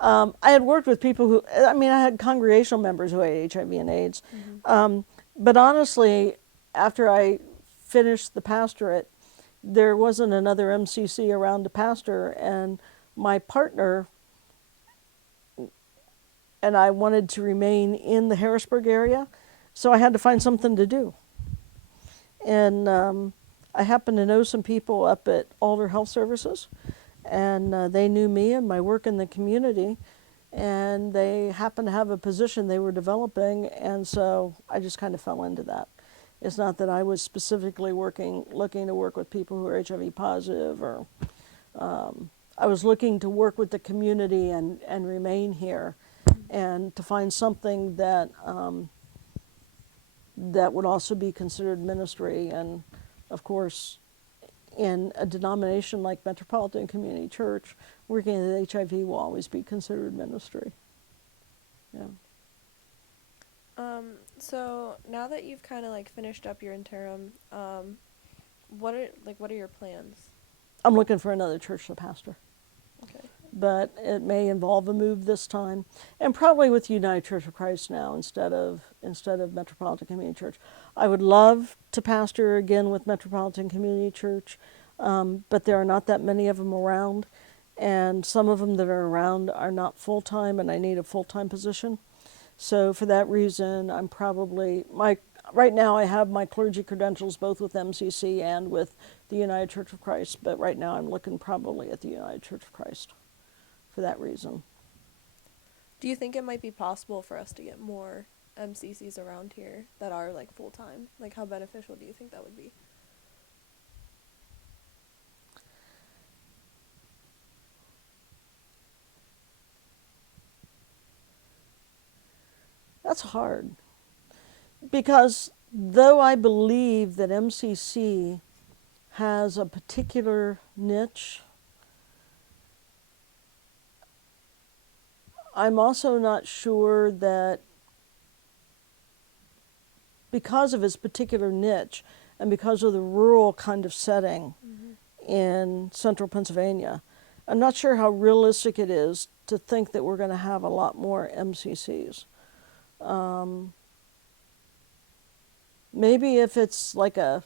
I had worked with people who, I mean, I had congregational members who had HIV and AIDS. But honestly, after I finished the pastorate, there wasn't another MCC around to pastor, and my partner and I wanted to remain in the Harrisburg area, so I had to find something to do. And I happened to know some people up at Alder Health Services, and they knew me and my work in the community, and they happened to have a position they were developing, and so I just kind of fell into that. It's not that I was specifically looking to work with people who are HIV positive, or I was looking to work with the community and remain here, and to find something that that would also be considered ministry. And of course, in a denomination like Metropolitan Community Church, working with HIV will always be considered ministry. Yeah. So now that you've kind of like finished up your interim, what are your plans? I'm looking for another church to pastor, Okay. but it may involve a move this time, and probably with United Church of Christ now instead of Metropolitan Community Church. I would love to pastor again with Metropolitan Community Church, but there are not that many of them around, and some of them that are around are not full-time, and I need a full-time position. So for that reason, I'm probably, right now I have my clergy credentials both with MCC and with the United Church of Christ, but right now I'm looking probably at the United Church of Christ for that reason. Do you think it might be possible for us to get more MCCs around here that are like full time? Like, how beneficial do you think that would be? That's hard, because though I believe that MCC has a particular niche, I'm also not sure that because of its particular niche and because of the rural kind of setting in central Pennsylvania, I'm not sure how realistic it is to think that we're going to have a lot more MCCs. Maybe if it's like a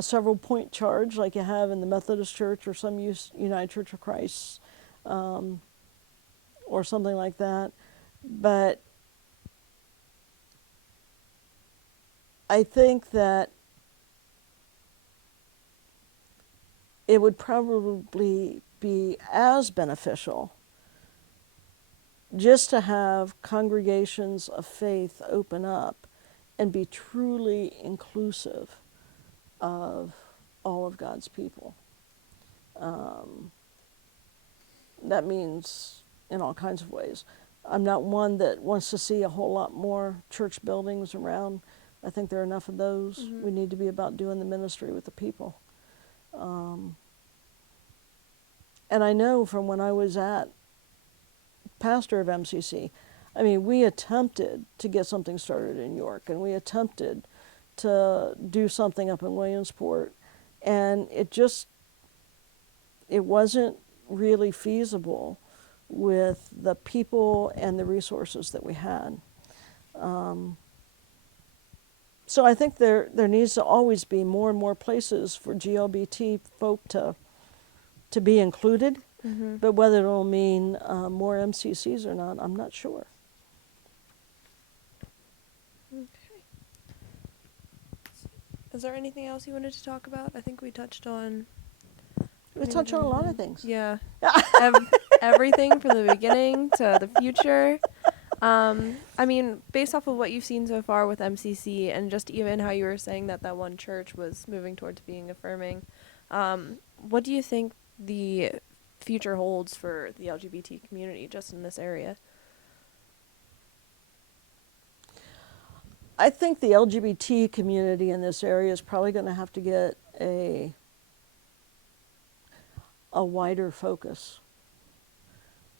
several point charge like you have in the Methodist Church or some United Church of Christ, or something like that. But I think that it would probably be as beneficial just to have congregations of faith open up and be truly inclusive of all of God's people. Um, that means in all kinds of ways. I'm not one that wants to see a whole lot more church buildings around. I think there are enough of those. Mm-hmm. We need to be about doing the ministry with the people. And I know from when I was at pastor of MCC, I mean, we attempted to get something started in York, and we attempted to do something up in Williamsport, and it wasn't really feasible with the people and the resources that we had. So I think there needs to always be more and more places for GLBT folk to be included, Mm-hmm. but whether it'll mean more MCCs or not, I'm not sure. Okay. Is there anything else you wanted to talk about? I think we touched on. We touch on a lot of things. Yeah. Everything from the beginning to the future. I mean, based off of what you've seen so far with MCC and just even how you were saying that one church was moving towards being affirming, what do you think the future holds for the LGBT community just in this area? I think the LGBT community in this area is probably going to have to get a wider focus.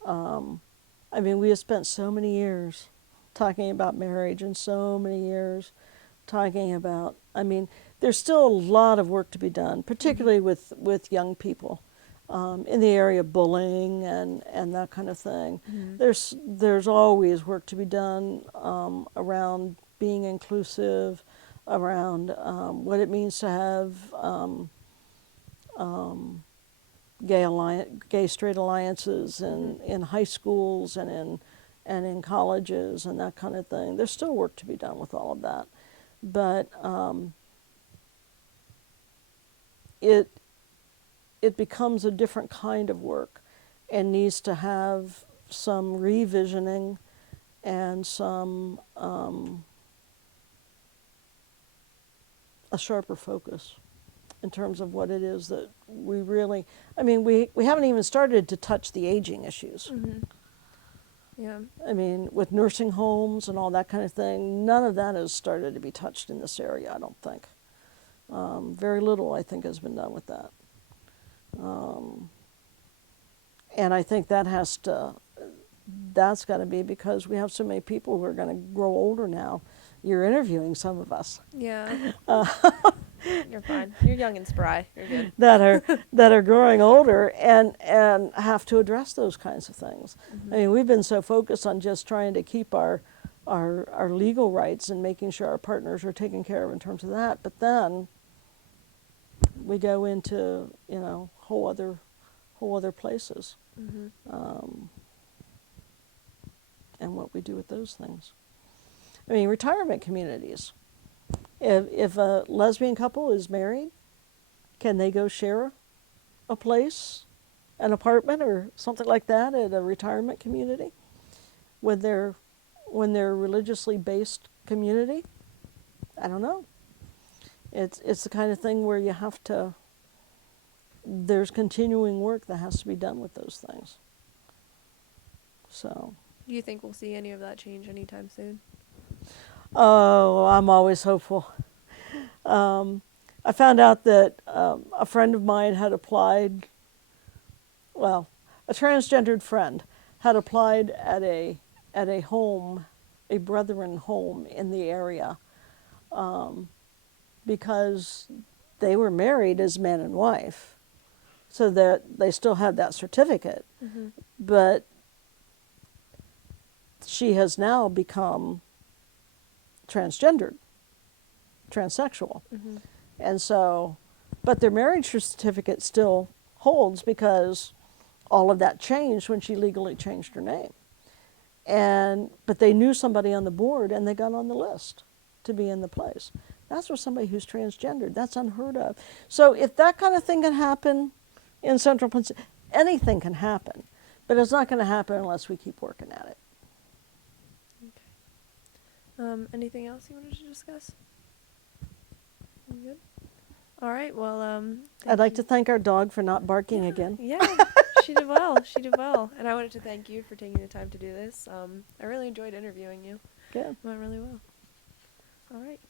I mean, we have spent so many years talking about marriage and so many years talking about, I mean, there's still a lot of work to be done, particularly with young people in the area of bullying and that kind of thing. Mm-hmm. There's always work to be done around being inclusive, around what it means to have gay straight alliances in high schools and in colleges and that kind of thing. There's still work to be done with all of that, but it becomes a different kind of work and needs to have some revisioning and some a sharper focus in terms of what it is that we really, I mean, we haven't even started to touch the aging issues. Mm-hmm. Yeah. I mean, with nursing homes and all that kind of thing, none of that has started to be touched in this area, I don't think. Very little, I think, has been done with that. And I think that's got to be because we have so many people who are going to grow older now. You're interviewing some of us. Yeah. You're fine. You're young and spry. You're good. that are growing older and have to address those kinds of things. Mm-hmm. I mean, we've been so focused on just trying to keep our legal rights and making sure our partners are taken care of in terms of that, but then we go into whole other places, and what we do with those things. I mean, retirement communities. If a lesbian couple is married, can they go share a place, an apartment or something like that at a retirement community when they're a religiously based community? I don't know. It's the kind of thing where you have to, there's continuing work that has to be done with those things. So. Do you think we'll see any of that change anytime soon? Oh, I'm always hopeful. I found out that a friend of mine had applied, well, a transgendered friend had applied at a home, a Brethren home in the area, because they were married as man and wife, so that they still had that certificate, but she has now become transgendered, transsexual. And so, but their marriage certificate still holds because all of that changed when she legally changed her name. But they knew somebody on the board and they got on the list to be in the place. That's with somebody who's transgendered. That's unheard of. So if that kind of thing can happen in Central Pennsylvania, anything can happen. But it's not going to happen unless we keep working at it. Anything else you wanted to discuss? You good? All right. Well, I'd like you. to thank our dog for not barking Yeah, again. yeah, she did well. She did well. And I wanted to thank you for taking the time to do this. I really enjoyed interviewing you. Good. It went really well. All right.